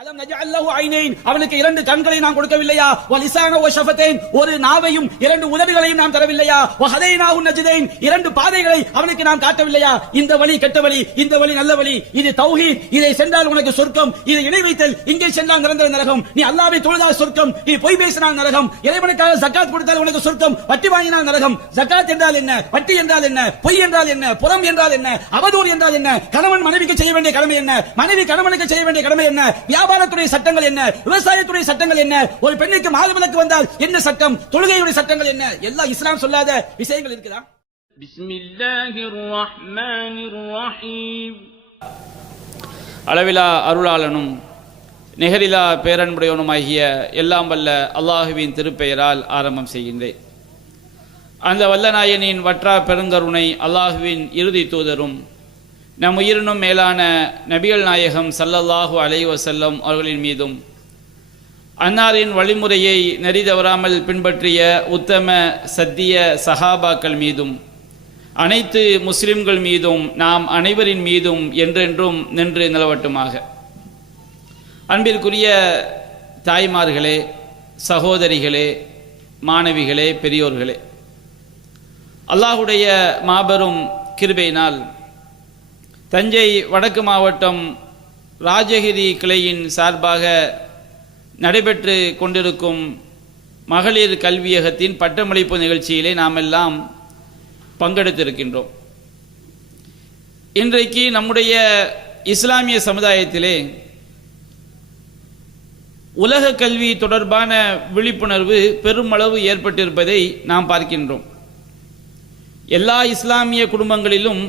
அலம் நஜஅல் லஹு ஐனைன், அவனுக்கு இரண்டு கண்களை நாம் கொடுக்கவில்லையா? வ லிசான வ ஷஃபத்தைன், ஒரு நாவையும் இரண்டு உதடுகளையும் நாம் தரவில்லையா? வ ஹதைனாஹு நஜ்தைன், இரண்டு பாதைகளை அவனுக்கு நாம் காட்டவில்லையா? இந்த வழி கெட்ட வழி, இந்த வழி நல்ல வழி. இது தௌஹீத், இதை சென்றால் உனக்கு சொர்க்கம். இதை இணை வைத்தல், இங்கே சென்றால் நிரந்தர நரகம். நீ அல்லாஹ்வை தொழுதால் சொர்க்கம், நீ பொய் பேசினால் நரகம். இறைவனுக்காக ஜகாத் கொடுத்தால் உனக்கு சொர்க்கம், வட்டி வாங்கினால் நரகம். ஜகாத் என்றால் என்ன? வட்டி என்றால் என்ன? பொய் என்றால் என்ன? புறம் என்றால் என்ன? அவதூறு என்றால் என்ன? கணவன் மனைவிக்கு செய்ய வேண்டிய கடமை என்ன? மனைவி கணவனுக்கு செய்ய வேண்டிய கடமை என்ன? வியாபாரத்துடைய சட்டங்கள் என்ன? விவசாயத்துடைய சட்டங்கள் என்ன? ஒரு பெண்ணுக்கு மாதவிலக்கு வந்தால் என்ன சட்டம்? தொழுகையுடைய சட்டங்கள் என்ன? எல்லாம் இஸ்லாம் சொல்லாத விஷயங்கள் இருக்குதா? பிஸ்மில்லாஹிர் ரஹ்மானிர் ரஹீம். அளவிலா அருளாளனும் நிகரிலா பேரன்புடையவனுமாகிய எல்லாம் வல்ல அல்லாஹுவின் திருப்பெயரால் ஆரம்பம் செய்கின்றேன். அந்த வல்லநாயனின் வற்றா பெருங்கருணை அல்லாஹுவின் இறுதி தூதரும் நம் உயிரினும் மேலான நபிகள் நாயகம் ஸல்லல்லாஹு அலைஹி வஸல்லம் அவர்களின் மீதும் அன்னாரின் வழிமுறையை நெறி தவறாமல் பின்பற்றிய உத்தம சத்திய சஹாபாக்கள் மீதும் அனைத்து முஸ்லிம்கள் மீதும் நாம் அனைவரின் மீதும் என்றென்றும் நின்று நிலவட்டுமாக. அன்பிற்குரிய தாய்மார்களே, சகோதரிகளே, மாணவிகளே, பெரியோர்களே, அல்லாஹுடைய மாபெரும் கிருபையினால் தஞ்சை வடக்கு மாவட்டம் ராஜகிரி கிளையின் சார்பாக நடைபெற்று கொண்டிருக்கும் மகளிர் கல்வியகத்தின் பட்டமளிப்பு நிகழ்ச்சியிலே நாம் எல்லாம் பங்கெடுத்திருக்கின்றோம். இன்றைக்கு நம்முடைய இஸ்லாமிய சமுதாயத்திலே உலக கல்வி தொடர்பான விழிப்புணர்வு பெருமளவு ஏற்பட்டிருப்பதை நாம் பார்க்கின்றோம். எல்லா இஸ்லாமிய குடும்பங்களிலும்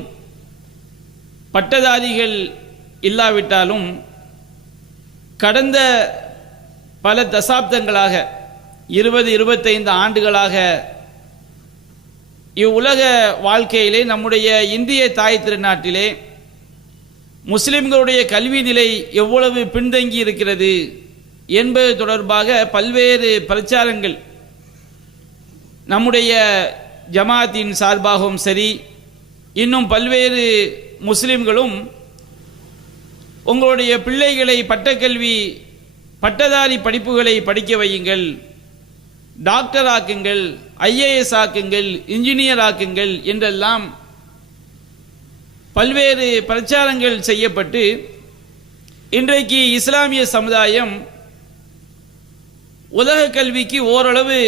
பட்டதாரிகள் இல்லாவிட்டாலும் கடந்த பல தசாப்தங்களாக 20-25 ஆண்டுகளாக இவ்வுலக வாழ்க்கையிலே நம்முடைய இந்திய தாய் திருநாட்டிலே முஸ்லிம்களுடைய கல்வி நிலை எவ்வளவு பின்தங்கி இருக்கிறது என்பது தொடர்பாக பல்வேறு பிரச்சாரங்கள் நம்முடைய ஜமாத்தின் சார்பாகவும் சரி, இன்னும் பல்வேறு முஸ்லிம்களும் உங்களுடைய பிள்ளைகளை பட்டக்கல்வி பட்டதாரி படிப்புகளை படிக்க வையுங்கள், டாக்டர் ஆக்குங்கள், IAS ஆக்குங்கள், இன்ஜினியர் ஆக்குங்கள் என்றெல்லாம் பல்வேறு பிரச்சாரங்கள் செய்யப்பட்டு இன்றைக்கு இஸ்லாமிய சமுதாயம் உலக கல்விக்கு ஓரளவு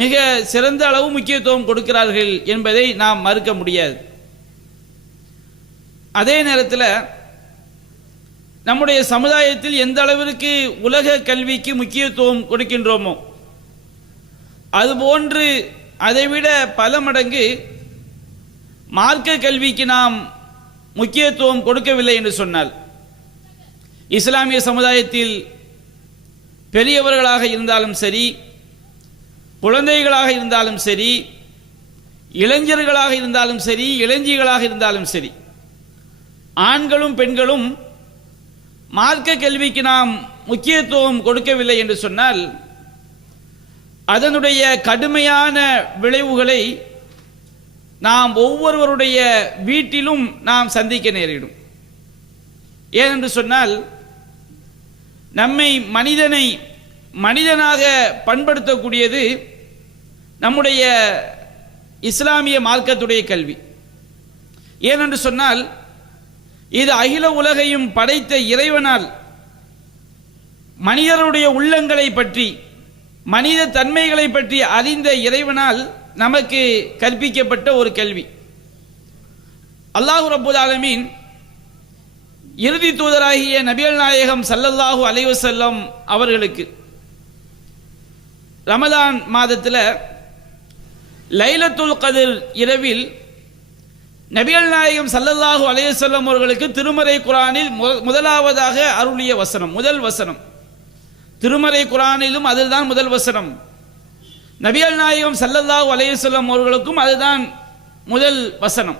மிக சிறந்த அளவு முக்கியத்துவம் கொடுக்கிறார்கள் என்பதை நாம் மறுக்க முடியாது. அதே நேரத்தில் நம்முடைய சமுதாயத்தில் எந்த அளவிற்கு உலக கல்விக்கு முக்கியத்துவம் கொடுக்கின்றோமோ அதுபோன்று அதைவிட பல மடங்கு மார்க்க கல்விக்கு நாம் முக்கியத்துவம் கொடுக்கவில்லை என்று சொன்னால், இஸ்லாமிய சமுதாயத்தில் பெரியவர்களாக இருந்தாலும் சரி, குழந்தைகளாக இருந்தாலும் சரி, இளைஞர்களாக இருந்தாலும் சரி, இளைஞிகளாக இருந்தாலும் சரி, ஆண்களும் பெண்களும் மார்க்க கல்விக்கு நாம் முக்கியத்துவம் கொடுக்கவில்லை என்று சொன்னால் அதனுடைய கடுமையான விளைவுகளை நாம் ஒவ்வொருவருடைய வீட்டிலும் நாம் சந்திக்க நேரிடும். ஏனென்று சொன்னால் நம்மை மனிதனாக பண்படுத்தக்கூடியது நம்முடைய இஸ்லாமிய மார்க்கத்துடைய கல்வி. ஏனென்று சொன்னால் இது அகில உலகையும் படைத்த இறைவனால் மனிதனுடைய உள்ளங்களை பற்றி, மனித தன்மைகளை பற்றி அறிந்த இறைவனால் நமக்கு கற்பிக்கப்பட்ட ஒரு கல்வி. அல்லாஹ் ரப்பல் ஆலமீன் இறுதி தூதராகிய நபிகள் நாயகம் ஸல்லல்லாஹு அலைஹி வஸல்லம் அவர்களுக்கு ரமலான் மாதத்தில் லைலத்துல் கத்ர் இரவில் நபிகள் நாயகம் ஸல்லல்லாஹு அலைஹி வஸல்லம் அவர்களுக்கு திருமறை குர்ஆனில் முதலாவதாக அருளிய வசனம், முதல் வசனம், திருமறை குர்ஆனிலும் அதுதான் முதல் வசனம். நபிகள் நாயகம் ஸல்லல்லாஹு அலைஹி வஸல்லம் அவர்களுக்கும் அதுதான் முதல் வசனம்.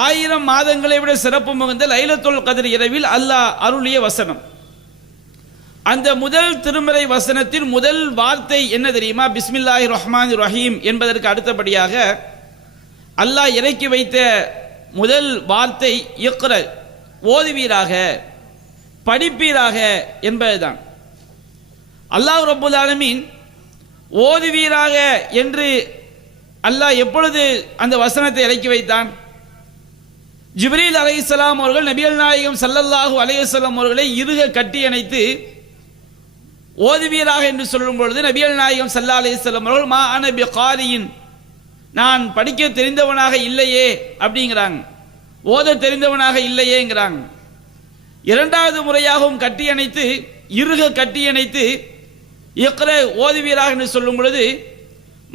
1000 மாதங்களை விட சிறப்பு மிகுந்த லைலத்துல் கத்ர் இரவில் அல்லாஹ் அருளிய வசனம். அந்த முதல் திருமறை வசனத்தின் முதல் வார்த்தை என்ன தெரியுமா? பிஸ்மில்லாஹிர் ரஹ்மானிர் ரஹீம் என்பதற்கு அடுத்தபடியாக அல்லாஹ் இறக்கி வைத்த முதல் வார்த்தை இக்ர, ஓதுவீராக படிப்பீராக என்பதுதான். அல்லாஹ் ரப்புல் ஆலமீன் ஓதுவீராக என்று அல்லாஹ் எப்பொழுது அந்த வசனத்தை இறக்கி வைத்தான்? ஜிப்ரீல் அலைஹிஸ்ஸலாம் அவர்கள் நபிகள் நாயகம் ஸல்லல்லாஹு அலைஹி வஸல்லம் அவர்களை இறுக கட்டி அணைத்து ஓதுவீராக என்று சொல்லும் பொழுது நபிகள் நாயகம் ஸல்லல்லாஹு அலைஹி வஸல்லம் அவர்கள் மா அன பிகாரியின், நான் படிக்க தெரிந்தவனாக இல்லையே அப்படிங்கிறாங்க, ஓத தெரிந்தவனாக இல்லையேங்கிறாங்க. இரண்டாவது முறையாகவும் கட்டி அணைத்து இறுக கட்டி அணைத்து இக்ர ஓதுவீராக என்று சொல்லும் பொழுது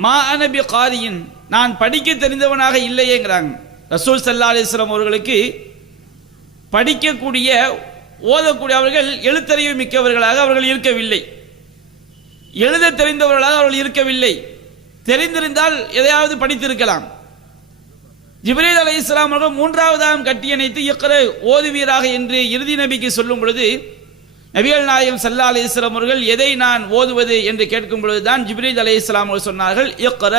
மா அன பிகாரியின், நான் படிக்க தெரிந்தவனாக இல்லையேங்கிறாங்க. ரசூல் ஸல்லல்லாஹு அலைஹி வஸல்லம் அவர்களுக்கு படிக்கக்கூடிய ஓதக்கூடிய அவர்கள் எழுத்தறிவு மிக்கவர்களாக அவர்கள் இருக்கவில்லை, எழுத தெரிந்தவர்களாக அவர்கள் இருக்கவில்லை. தெரிந்திருந்தால் எதையாவது படித்திருக்கலாம். ஜிப்ரீல் அலைஹிஸ்ஸலாம் அவர்கள் மூன்றாவதாகவும் கட்டி அணைத்து இக்ர ஓதுவீராக என்று இறுதி நபிக்கு சொல்லும் பொழுது நபிகள் நாயகம் ஸல்லல்லாஹு அலைஹி வஸல்லம் அவர்கள் எதை நான் ஓதுவது என்று கேட்கும் பொழுதுதான் ஜிப்ரீல் அலைஹிஸ்ஸலாம் அவர்கள் சொன்னார்கள் இக்ர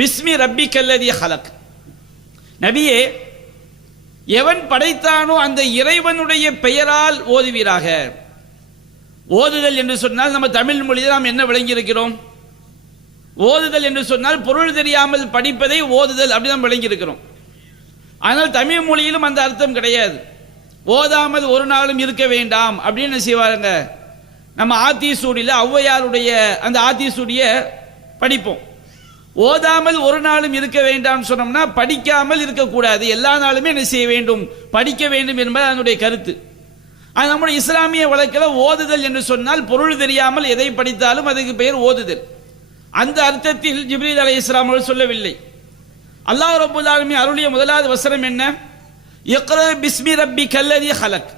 பிஸ்மி ரப்பிக்கல்லதி ஹலக். நபியே, எவன் படைத்தானோ அந்த இறைவனுடைய பெயரால் ஓதுவீராக. ஓதுதல் என்று சொன்னால் நம்ம தமிழ் மொழியில் நாம் என்ன விளங்கி இருக்கிறோம்? ஓதுதல் என்று சொன்னால் பொருள் தெரியாமல் படிப்பதை ஓதுதல் அப்படிதான் விளங்கி இருக்கிறோம். ஆனால் தமிழ் மொழியிலும் அந்த அர்த்தம் கிடையாது. ஓதாமல் ஒரு நாளும் இருக்க வேண்டாம் அப்படின்னு செய்வாருங்க. நம்ம ஆத்திசூடியில் ஔவையாருடைய அந்த ஆத்திசூடிய படிப்போம். ஓதாமல் ஒரு நாளும் இருக்க வேண்டாம் சொன்னோம்னா படிக்காமல் இருக்கக்கூடாது, எல்லா நாளுமே என்ன செய்ய வேண்டும், படிக்க வேண்டும் என்பது அதனுடைய கருத்து. அது நம்முடைய இஸ்லாமிய வழக்கில் ஓதுதல் என்று சொன்னால் பொருள் தெரியாமல் எதை படித்தாலும் அதுக்கு பெயர் ஓதுதல். அந்த அர்த்தத்தில் ஜிப்ரீல் அலைஹிஸ்ஸலாம் அவர்கள் சொல்லவில்லை. அல்லாஹ் ரப்பல் ஆலமீன் அருளிய முதலாவது வசனம் என்ன? இக்ர பிஸ்மி ரப்பிக்கல்லதி ஹலக்.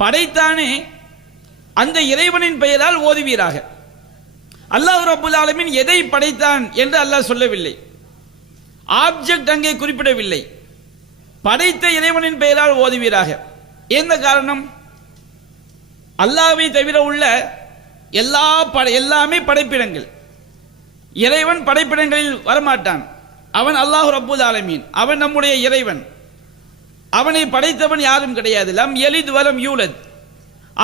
படைத்தானே அந்த இறைவனின் பெயரால் ஓதுவீராக. அல்லாஹ் ரப்பல் ஆலமீன் எதை படைத்தான் என்று அல்லாஹ் சொல்லவில்லை, ஆப்ஜெக்ட் அங்கே குறிப்பிடவில்லை. படைத்த இறைவனின் பெயரால் ஓதுவீராக. என்ன காரணம்? அல்லாஹ்வை தவிர உள்ள எல்லாமே படைப்பிடங்கள். இறைவன் படைப்பிடங்களில் வரமாட்டான். அவன் அல்லாஹ் ரப்புல் ஆலமீன், அவன் நம்முடைய இறைவன். அவனை படைத்தவன் யாரும் கிடையாது. லம் யலித் வலம் யூலத்.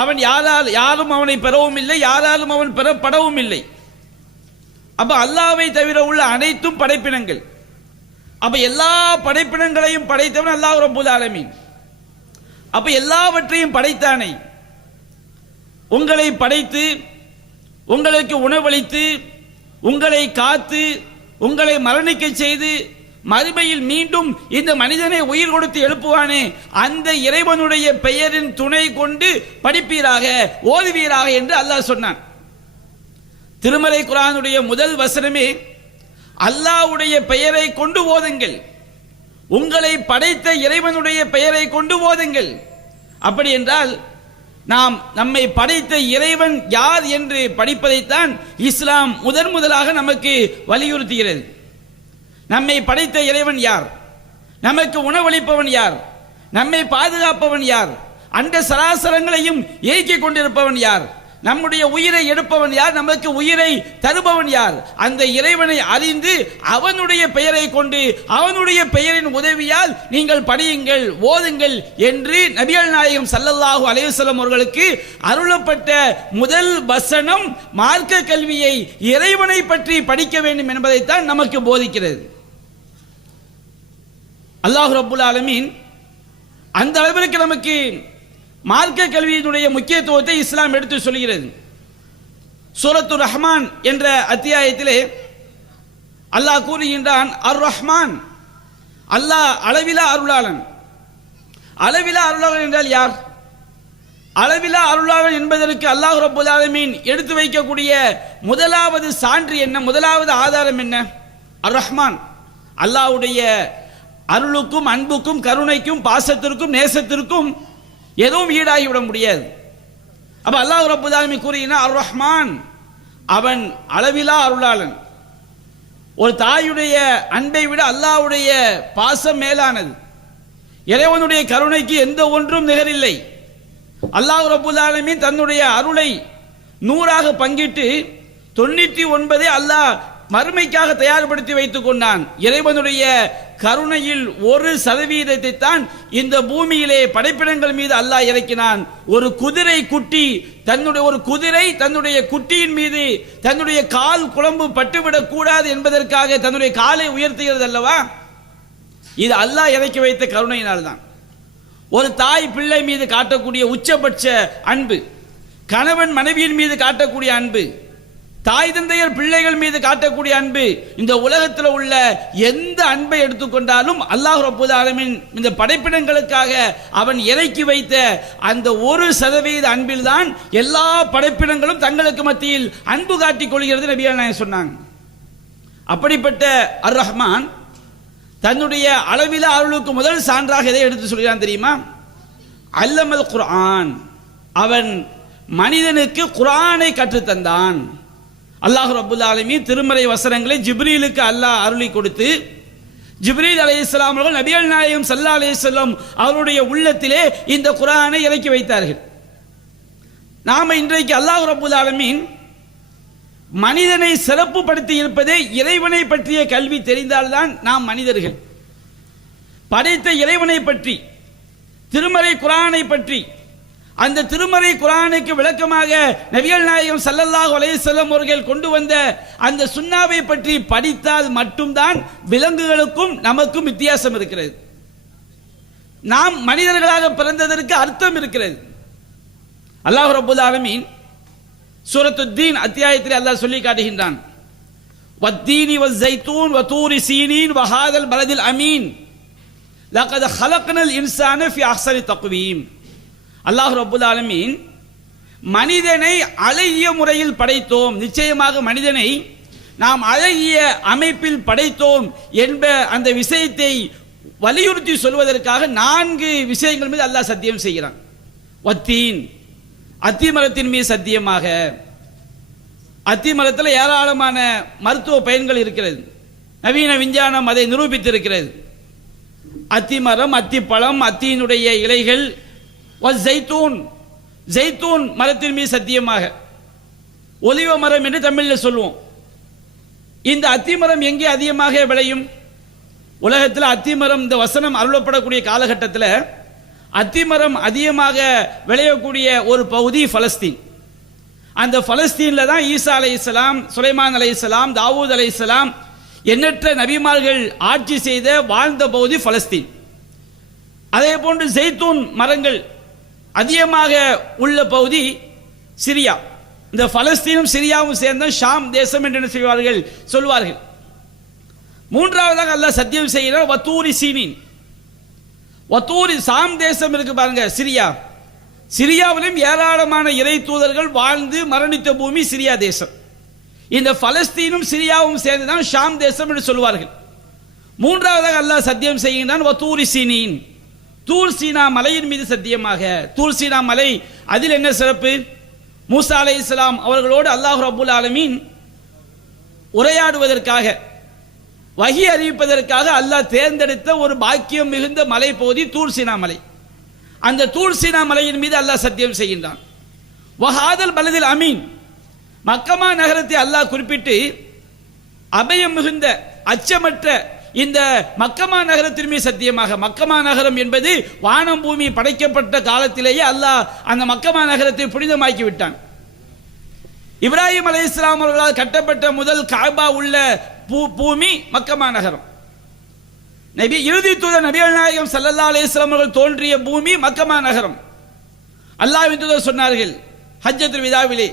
அவன் யாரும் அவனை பெறவும் இல்லை, யாராலும் அவன் பெறப்படவும் இல்லை. அப்ப அல்லாஹ்வை தவிர உள்ள அனைத்தும் படைப்பினங்கள். அப்ப எல்லா படைப்பினங்களையும் படைத்தவன் அல்லாஹ் ரப்புல் ஆலமீன். அப்ப எல்லாவற்றையும் படைத்தானே, உங்களை படைத்து உங்களுக்கு உணவளித்து உங்களை காத்து உங்களை மரணிக்க செய்து மறுமையில் மீண்டும் இந்த மனிதனை உயிர் கொடுத்து எழுப்புவானே, அந்த இறைவனுடைய பெயரின் துணை கொண்டு படிப்பீராக ஓதுவீராக என்று அல்லாஹ் சொன்னான். திருமறை குர்ஆனுடைய முதல் வசனமே அல்லாஹ்வுடைய பெயரை கொண்டு ஓதுங்கள், உங்களை படைத்த இறைவனுடைய பெயரை கொண்டு ஓதுங்கள். அப்படி என்றால் நாம் நம்மை படைத்த இறைவன் யார் என்று படிப்பதைத்தான் இஸ்லாம் முதலாக நமக்கு வலியுறுத்துகிறது. நம்மை படைத்த இறைவன் யார்? நமக்கு உணவளிப்பவன் யார்? நம்மை பாதுகாப்பவன் யார்? அண்ட சராசரங்களையும் இயக்கிக் கொண்டிருப்பவன் யார்? நம்முடைய உயிரை எடுப்பவன் யார்? நமக்கு உயிரை தருபவன் யார்? அந்த இறைவனை அறிந்து அவனுடைய பெயரை கொண்டு அவனுடைய பெயரின் உதவியால் நீங்கள் படியுங்கள், ஓதுங்கள் என்று நபிகள் நாயகம் ஸல்லல்லாஹு அலைஹி வஸல்லம் அவர்களுக்கு அருளப்பட்ட முதல் வசனம் மார்க்க கல்வியை இறைவனை பற்றி படிக்க வேண்டும் என்பதைத்தான் நமக்கு போதிக்கிறது. அல்லாஹ் ரப்புல் ஆலமீன் அந்த அளவிற்கு நமக்கு மார்க்க கல்வியினுடைய முக்கியத்துவத்தை இஸ்லாம் எடுத்து சொல்கிறது. சூரத்து ரஹ்மான் என்ற அத்தியாயத்திலே அல்லாஹ் கூறுகின்றான், அர் ரஹ்மான், அல்லாஹ் அளவிலா அருளாளன். அளவிலா அருளாளன் என்றால் யார்? அளவிலா அருளாளன் என்பதற்கு அல்லாஹ் ரப்புல் ஆலமீன் எடுத்து வைக்கக்கூடிய முதலாவது சான்று என்ன? முதலாவது ஆதாரம் என்ன? அர் ரஹ்மான், அல்லாஹ்வுடைய அருளுக்கும் அன்புக்கும் கருணைக்கும் பாசத்திற்கும் நேசத்திற்கும் எதுவும் ஈடாகிவிட முடியாது. அப்ப அல்லாஹ் ரப்புல் ஆலமீன் கூறுகிறான், அர் ரஹ்மான், அவன் அளவிலா அருளாளன். ஒரு தாயுடைய அன்பை விட அல்லாஹ்வுடைய பாசம் மேலானது. இறைவனுடைய கருணைக்கு எந்த ஒன்றும் நிகரில்லை. அல்லாஹ் ரப்புல் ஆலமீன் தன்னுடைய அருளை 100ஆக பங்கிட்டு 99 அல்லாஹ் மறுமைக்காக தயார்படுத்தி வைத்துக் கொண்டான். இறைவனுடைய கருணையில் 1% தான் இந்த பூமியிலே படைப்பிடங்கள் மீது அல்லாஹ் இறக்கினான். ஒரு குதிரை குட்டி தன்னுடைய குட்டியின் மீது தன்னுடைய கால் குழம்பு பட்டுவிடக் கூடாது என்பதற்காக தன்னுடைய காலை உயர்த்துகிறது அல்லவா? இது அல்லாஹ் இறக்கி வைத்த கருணையினால் தான். ஒரு தாய் பிள்ளை மீது காட்டக்கூடிய உச்சபட்ச அன்பு, கணவன் மனைவியின் மீது காட்டக்கூடிய அன்பு, தாய் தந்தையர் பிள்ளைகள் மீது காட்டக்கூடிய அன்பு, இந்த உலகத்தில் உள்ள எந்த அன்பை எடுத்துக்கொண்டாலும் அல்லாஹ் ரப்பல் ஆலமீன் இந்த படைப்பிடங்களுக்காக அவன் இறக்கி வைத்த அந்த 1% அன்பில் தான் எல்லா படைப்பிடங்களும் தங்களுக்கு மத்தியில் அன்பு காட்டிக் கொள்கிறது நபிகள் நாயகம் சொன்னாங்க. அப்படிப்பட்ட அர் ரஹ்மான் தன்னுடைய அளவில அருளுக்கு முதல் சான்றாக எதை எடுத்து சொல்கிறான் தெரியுமா? அல்லமல் குர்ஆன், அவன் மனிதனுக்கு குர்ஆனை கற்றுத்தந்தான். அல்லாஹ் ரப்பல் ஆலமீன் திருமறை வசனங்களை ஜிப்ரீலுக்கு அல்லாஹ் அருளி கொடுத்து, ஜிப்ரீல் அலைஹிஸ்ஸலாம் அவர்கள் நபிகள் நாயகம் ஸல்லல்லாஹு அலைஹி வஸல்லம் அவருடைய உள்ளத்திலே இந்த குர்ஆனை இறக்கி வைத்தார்கள். நாம இன்றைக்கு அல்லாஹ் ரப்பல் ஆலமீன் மனிதனை சிறப்புப்படுத்தி இருப்பதே இறைவனை பற்றிய கல்வி தெரிந்தால்தான் நாம் மனிதர்கள். படைத்த இறைவனை பற்றி, திருமறை குர்ஆனை பற்றி, அந்த திருமறை குர்ஆனுக்கு விளக்கமாக நபிகள் நாயகம் ஸல்லல்லாஹு அலைஹி வஸல்லம் அவர்கள் கொண்டு வந்த அந்த சுன்னாவை பற்றி படித்தால் மட்டும்தான் விலங்குகளுக்கும் நமக்கும் வித்தியாசம் இருக்கிறது. நாம் மனிதர்களாக பிறந்ததற்கு அர்த்தம் இருக்கிறது. அல்லாஹ் ரப்பல் ஆலமீன் சூரத்து தீன் அத்தியாயத்தில் அல்லாஹ் சொல்லி காட்டுகின்றான், வத்தீனி வஸ்ஸைத்தூன் வதூரி சீனீன் வஹாதல் பலதில் அமீன் லகத் ஹலக்னல் இன்சான ஃபி அஹ்ஸனி தக்வீம். அல்லாஹ் ரப்பல் ஆலமீன் மனிதனை அழகிய முறையில் படைத்தோம், நிச்சயமாக மனிதனை நாம் அழகிய அமைப்பில் படைத்தோம் என்ப அந்த விஷயத்தை வலியுறுத்தி சொல்வதற்காக 4 விஷயங்கள் மீது அல்லாஹ் சத்தியம் செய்கிறான். வத்தீன், அத்தி மரத்தின் மீது சத்தியமாக. அத்தி மரத்தில் ஏராளமான மருத்துவ பயன்கள் இருக்கிறது. நவீன விஞ்ஞானம் அதை நிரூபித்திருக்கிறது. அத்தி மரம், அத்தி பழம், அத்தியினுடைய இலைகள். ஜைத்தூன், ஜைத்தூன் மரத்தின் மீது சத்தியமாக. ஒலிவ மரம் என்று தமிழில் சொல்லுவோம். இந்த அத்தி மரம் எங்கே அதிகமாக விளையும்? உலகத்தில் அத்தி மரம், இந்த வசனம் அருளப்படக்கூடிய காலகட்டத்தில் அத்திமரம் அதிகமாக விளையக்கூடிய ஒரு பகுதி பலஸ்தீன். அந்த பலஸ்தீனில் தான் ஈசா அலைஹிஸ்ஸலாம், சுலைமான் அலைஹிஸ்ஸலாம், தாவூத் அலைஹிஸ்ஸலாம் எண்ணற்ற நபிமார்கள் ஆட்சி செய்த வாழ்ந்த பகுதி பலஸ்தீன். அதே போன்று ஜெய்தூன் மரங்கள் அதிகமாக உள்ள பகுதி சிரியா. இந்த பலஸ்தீனும் சிரியாவும் சேர்ந்த ஷாம் தேசம் என்று செய்வார்கள் சொல்வார்கள். மூன்றாவதாக அல்லாஹ் சத்தியம் செய்கிறார், வத்தூரி சீனின். வத்தூரி சாம் தேசம் இருக்கு பாருங்க, சிரியா. சிரியாவிலும் ஏராளமான இறை தூதர்கள் வாழ்ந்து மரணித்த பூமி சிரியா தேசம். இந்த பலஸ்தீனும் சிரியாவும் சேர்ந்துதான் ஷாம் தேசம் என்று சொல்வார்கள். மூன்றாவதாக அல்லாஹ் சத்தியம் செய்கின்றான், வத்தூரி சீனின், தூர் சீனா மலையின் மீது சத்தியமாக. தூர் சீனா மலை, அதில் என்ன சிறப்பு? மூசா அலைஹிஸ்ஸலாம் அவர்களோடு அல்லாஹ் ரப்பல் ஆலமீன் உரையாடுவதற்காக, வஹி அறிவிப்பதற்காக அல்லாஹ் தேர்ந்தெடுத்த ஒரு பாக்கியம் மிகுந்த மலை பகுதி தூர் சீனா மலை. அந்த தூர் சீனா மலையின் மீது அல்லாஹ் சத்தியம் செய்கின்றான். வஹாதல் பலதில் அமீன், மக்கமா நகரத்தை அல்லாஹ் குறிப்பிட்டு அபயம் மிகுந்த அச்சமற்ற இந்த மக்கமா நகரத்தின் மீது சத்தியமாக. மக்கமா நகரம் என்பது வானம் பூமி படைக்கப்பட்ட காலத்திலேயே அல்லாஹ் அந்த மக்கமா நகரத்தை புனிதமாக்கி விட்டான். இப்ராஹிம் அலைஹிஸ்ஸலாம் அவர்களால் கட்டப்பட்ட முதல் காபா உள்ள பூமி மக்கமா நகரம். நபி இறுதி தூதர் நபிகள் நாயகம் ஸல்லல்லாஹு அலைஹி வஸல்லம் அவர்கள் தோன்றிய பூமி மக்கமா நகரம். அல்லாஹ்வின் தூதர் சொன்னார்கள் ஹஜ்ஜத்துல் விதாவிலே,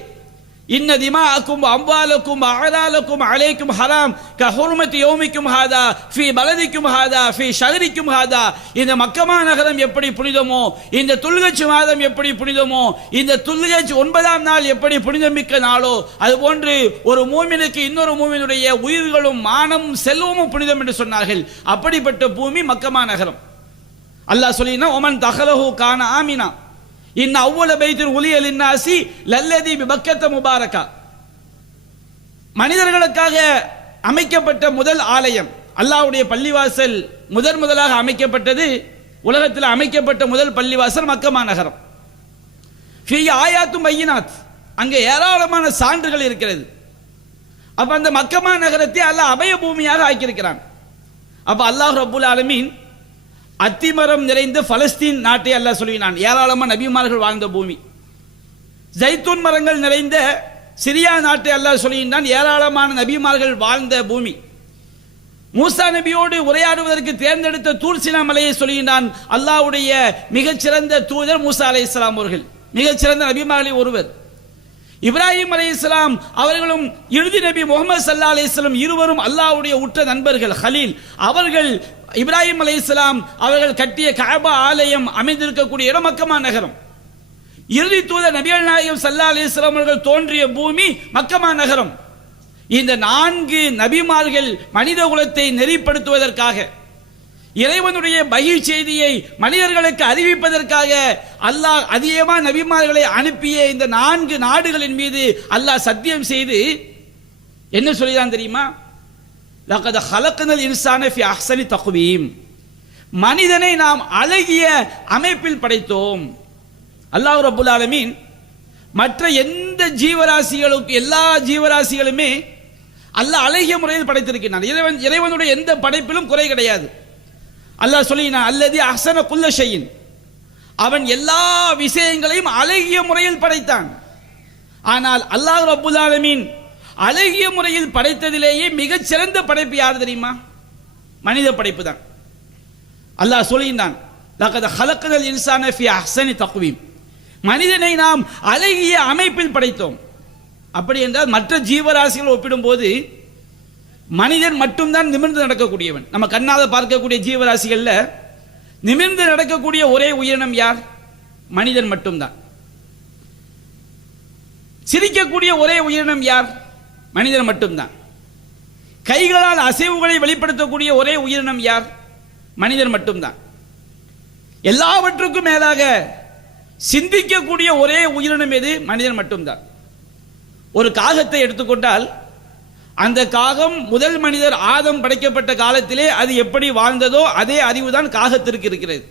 இன்ன திமாஅக்கும் அம்வாலக்கும் அஅராலக்கும் அலைக்கும் ஹராம் கஹுர்மத்தி யௌமிக்கும் ஹாதா ஃபீ பலதிக்கும் ஹாதா ஃபீ ஷஹரிக்கும் ஹாதா. இந்த மக்கமா நகரம் எப்படி புனிதமோ, இந்த துல்ஹஜ் மாதம் எப்படி புனிதமோ, இந்த துல்ஹஜ் 9ஆம் நாள் எப்படி புனிதமிக்க நாளோ, அதுபோன்று ஒரு மூமினுக்கு இன்னொரு மூமினுடைய உயிர்களும் மானமும் செல்வமும் புனிதம் என்று சொன்னார்கள். அப்படிப்பட்ட பூமி மக்கமா நகரம். அல்லாஹ் சொல்லினா, ஒமன் தஹலஹு கான ஆமினா இன்ன அவ்வள பைத்தில் உலிய லின்னாசி லல்லதி பிபக்கத்த முபாரக்கா. மனிதர்களுக்காக அமைக்கப்பட்ட முதல் ஆலயம், அல்லாஹ்வுடைய பள்ளிவாசல் முதலாக அமைக்கப்பட்டது, உலகத்தில் அமைக்கப்பட்ட முதல் பள்ளிவாசல் மக்கமா நகரம். ஃபீ ஆயாத்தும் பையினாத், அங்கே ஏராளமான சான்றுகள் இருக்கிறது. அப்ப அந்த மக்கமா நகரத்தை அல்லாஹ் அபய பூமியாக ஆக்கியிருக்கிறான். அப்ப அல்லாஹ் ரப்புல் ஆலமீன் அத்திமரம் நிறைந்த பலஸ்தீன் நாட்டை அல்லாஹ் சொல்லினான், ஏராளமான நபிமார்கள் வாழ்ந்த பூமி. ஜைத்தூன் மரங்கள் நிறைந்த சிரியா நாட்டை அல்லாஹ் சொல்லினான், ஏராளமான நபிமார்கள் வாழ்ந்த பூமி. மூசா நபியோடு உரையாடுவதற்கு தேர்ந்தெடுத்த தூர்சினா மலையை சொல்லுகின்றான், அல்லாஹ்வுடைய மிகச்சிறந்த தூதர் மூசா அலைஹிஸ்ஸலாம் அவர்கள், மிகச்சிறந்த நபிமார்களில் ஒருவர். இப்ராஹிம் அலைஹிஸ்ஸலாம் அவர்களும் இறுதி நபி முகமது ஸல்லல்லாஹு அலைஹி வஸல்லம் இருவரும் அல்லாஹ்வுடைய உற்ற நண்பர்கள், ஹலீல். அவர்கள் இப்ராஹிம் அலைஹிஸ்ஸலாம் அவர்கள் கட்டிய கஅபா ஆலயம் அமைந்திருக்கக்கூடிய இடம் மக்கமா நகரம். இறுதி தூதர் நபிகள் நாயகம் ஸல்லல்லாஹு அலைஹி வஸல்லம் அவர்கள் தோன்றிய பூமி மக்கமா நகரம். இந்த 4 நபிமார்கள் மனித குலத்தை நெறிப்படுத்துவதற்காக, இறைவனுடைய பகீர் செய்தியை மனிதர்களுக்கு அறிவிப்பதற்காக அல்லாஹ் அதிகமா நபிமார்களை அனுப்பிய இந்த 4 நாடுகளின் மீது அல்லாஹ் சத்தியம் செய்து என்ன சொல்கிறான் தெரியுமா? லகத் ஹலக்னல் இன்சான ஃபி அஹ்ஸனி தக்வீம், மனிதனை நாம் அழகிய அமைப்பில் படைத்தோம். அல்லாஹ் ரப்புல் ஆலமீன் மற்ற எந்த ஜீவராசிகளுக்கு, எல்லா ஜீவராசிகளுமே அல்லாஹ் அழகிய முறையில் படைத்திருக்கிறான். இறைவனுடைய எந்த படைப்பிலும் குறை கிடையாது. அல்லாஹ் சொல்லினான், அல்லதி அஹ்ஸன குல்ல ஷைஇன், அவன் எல்லா விஷயங்களையும் அழகிய முறையில் படைத்தான். ஆனால் அல்லாஹ் ரப்புல் ஆலமீன் அழகிய முறையில் படைத்ததிலேயே மிகச் சிறந்த படைப்பு யார் தெரியுமா? மனித படைப்பு தான். அல்லாஹ் சொல்லினான், லகத் ஹலக்னல் இன்சான ஃபி அஹ்ஸனி தக்வீம், மனிதனை நாம் அழகிய அமைப்பில் படைத்தோம். அப்படி என்றால் மற்ற ஜீவராசிகள் ஒப்பிடும்போது மனிதன் மட்டும்தான் நிமிர்ந்து நடக்கக்கூடியவன். நம்ம கண்ணால பார்க்கக்கூடிய ஜீவராசிகள்ல நிமிர்ந்து நடக்கக்கூடிய ஒரே உயிரினம் யார்? மனிதன் மட்டும்தான். சிரிக்கக்கூடிய ஒரே உயிரினம் யார்? மனிதன் மட்டும்தான். கைகளால் அசைவுகளை வெளிப்படுத்தக்கூடிய ஒரே உயிரினம் யார்? மனிதன் மட்டும்தான். எல்லாவற்றுக்கும் மேலாக சிந்திக்கக்கூடிய ஒரே உயிரினம் எது? மனிதன் மட்டும்தான். ஒரு காகத்தை எடுத்துக்கொண்டால் அந்த காகம் முதல் மனிதர் ஆதம் படைக்கப்பட்ட காலத்திலே அது எப்படி வாழ்ந்ததோ அதே அறிவுதான் காகத்திற்கு இருக்கிறது.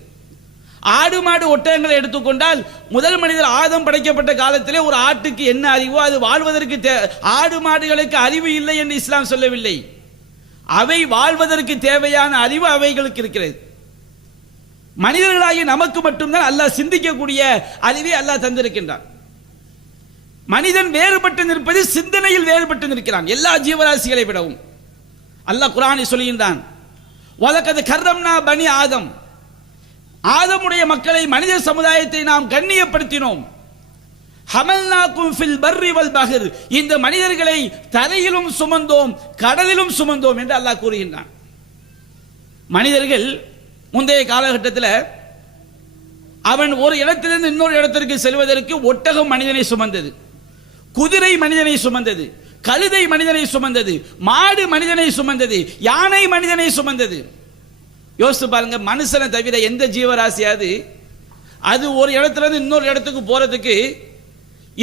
ஆடு மாடு ஒட்டகங்களை எடுத்துக்கொண்டால் முதல் மனிதர் ஆதம் படைக்கப்பட்ட காலத்திலே ஒரு ஆட்டுக்கு என்ன அறிவோ அது வாழ்வதற்கு ஆடு மாடுகளுக்கு அறிவு இல்லை என்று இஸ்லாம் சொல்லவில்லை. அவை வாழ்வதற்கு தேவையான அறிவு அவைகளுக்கு இருக்கிறது. மனிதர்களாகிய நமக்கு மட்டும்தான் அல்லாஹ் சிந்திக்கக்கூடிய அறிவை அல்லாஹ் தந்திருக்கின்றான். மனிதன் வேறுபட்டு நிற்பது சிந்தனையில் வேறுபட்டு நிற்கிறான் எல்லா ஜீவராசிகளை விடவும். அல்லாஹ் குர்ஆனில் சொல்கின்றான், வலகத் கர்ரம்னா பனி ஆதம், ஆதமுடைய மக்களை மனித சமுதாயத்தை நாம் கண்ணியப்படுத்தினோம். ஹமல்னாக்கும் ஃபில் பர்ரி வல் பஹர், இந்த மனிதர்களை தரையிலும் சுமந்தோம் கடலிலும் சுமந்தோம் என்று அல்லாஹ் கூறுகின்றான். மனிதர்கள் முந்தைய காலகட்டத்தில் அவன் ஒரு இடத்திலிருந்து இன்னொரு இடத்திற்கு செல்வதற்கு ஒட்டகம் மனிதனை சுமந்தது, குதிரை மனிதனை சுமந்தது, கழுதை மனிதனை சுமந்தது, மாடு மனிதனை சுமந்தது, யானை மனிதனை சுமந்தது. யோசித்து பாருங்க, மனுஷனை தவிர எந்த ஜீவராசியாவது அது ஒரு இடத்துல இருந்து இன்னொரு இடத்துக்கு போறதுக்கு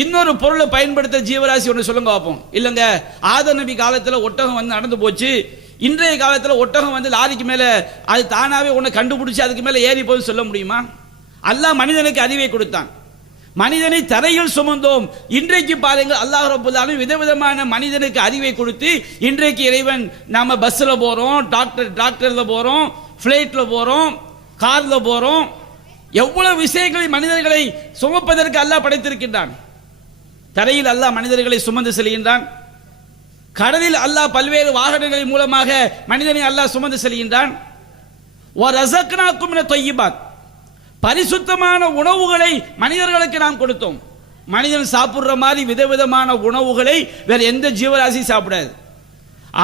இன்னொரு பொருளை பயன்படுத்த ஜீவராசி ஒன்று சொல்லுங்க பார்ப்போம். இல்லைங்க, ஆதம் நபி காலத்தில் ஒட்டகம் வந்து நடந்து போச்சு, இன்றைய காலத்தில் ஒட்டகம் வந்து லாரிக்கு மேலே அது தானாவே ஒன்று கண்டுபிடிச்சு அதுக்கு மேலே ஏறி போய் சொல்ல முடியுமா? அல்லாஹ் மனிதனுக்கு அறிவை கொடுத்தான். மனிதனை தரையில் சுமந்தோம். இன்றைக்கு பாருங்கள், அல்லாஹ் ரப்பல் ஆலமீன் விதவிதமான மனிதனுக்கு அறிவை கொடுத்து இன்றைக்கு இறைவன் நாம பஸ்ல போறோம், டாக்டர்ல போறோம், பிளைட்ல போறோம், கார்ல போறோம். எவ்வளவு விஷயங்களை மனிதர்களை சுமப்பதற்கு அல்லாஹ் படைத்திருக்கின்றான். தரையில் அல்லாஹ் மனிதர்களை சுமந்து செல்கின்றான். கடலில் அல்லாஹ் பல்வேறு வாகனங்களின் மூலமாக மனிதனை அல்லாஹ் சுமந்து செல்கின்றான். வரஸக்னாக்கும் மினத் தய்யிபாத், பரிசுத்தமான உணவுகளை மனிதர்களுக்கு நாம் கொடுத்தோம். மனிதன் சாப்பிடுற மாதிரி விதவிதமான உணவுகளை வேற எந்த ஜீவராசி சாப்பிடாது.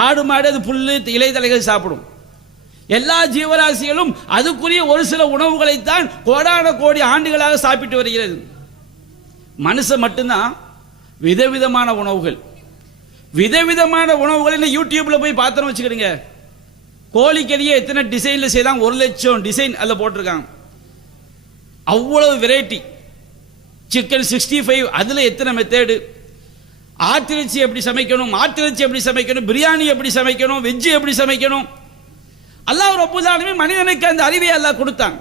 ஆடு மாடு அது புல்லு இலைதலைகள் சாப்பிடும். எல்லா ஜீவராசிகளும் அதுக்குரிய ஒரு சில உணவுகளைத்தான் கோடான கோடி ஆண்டுகளாக சாப்பிட்டு வருகிறது. மனுஷன் மட்டும்தான் விதவிதமான உணவுகள். விதவிதமான உணவுகள் யூடியூப்ல போய் பார்த்தோம் வச்சுக்கிடுங்க, கோழிக்கறியை எத்தனை டிசைன்ல செய்தாங்க, 1,00,000 டிசைன் அதில் போட்டிருக்காங்க. அவ்வளவு வெரைட்டி. சிக்கன் 65 அதுல எத்தனை மெத்தேடு, ஆட்டிறைச்சி எப்படி சமைக்கணும், மாட்டிறைச்சி எப்படி சமைக்கணும், பிரியாணி எப்படி சமைக்கணும், வெஜ்ஜு எப்படி சமைக்கணும். அல்லாஹ் ரப்பல் ஆலமீன் மனிதனுக்கு அந்த அறிவை அல்லாஹ் கொடுத்தான்.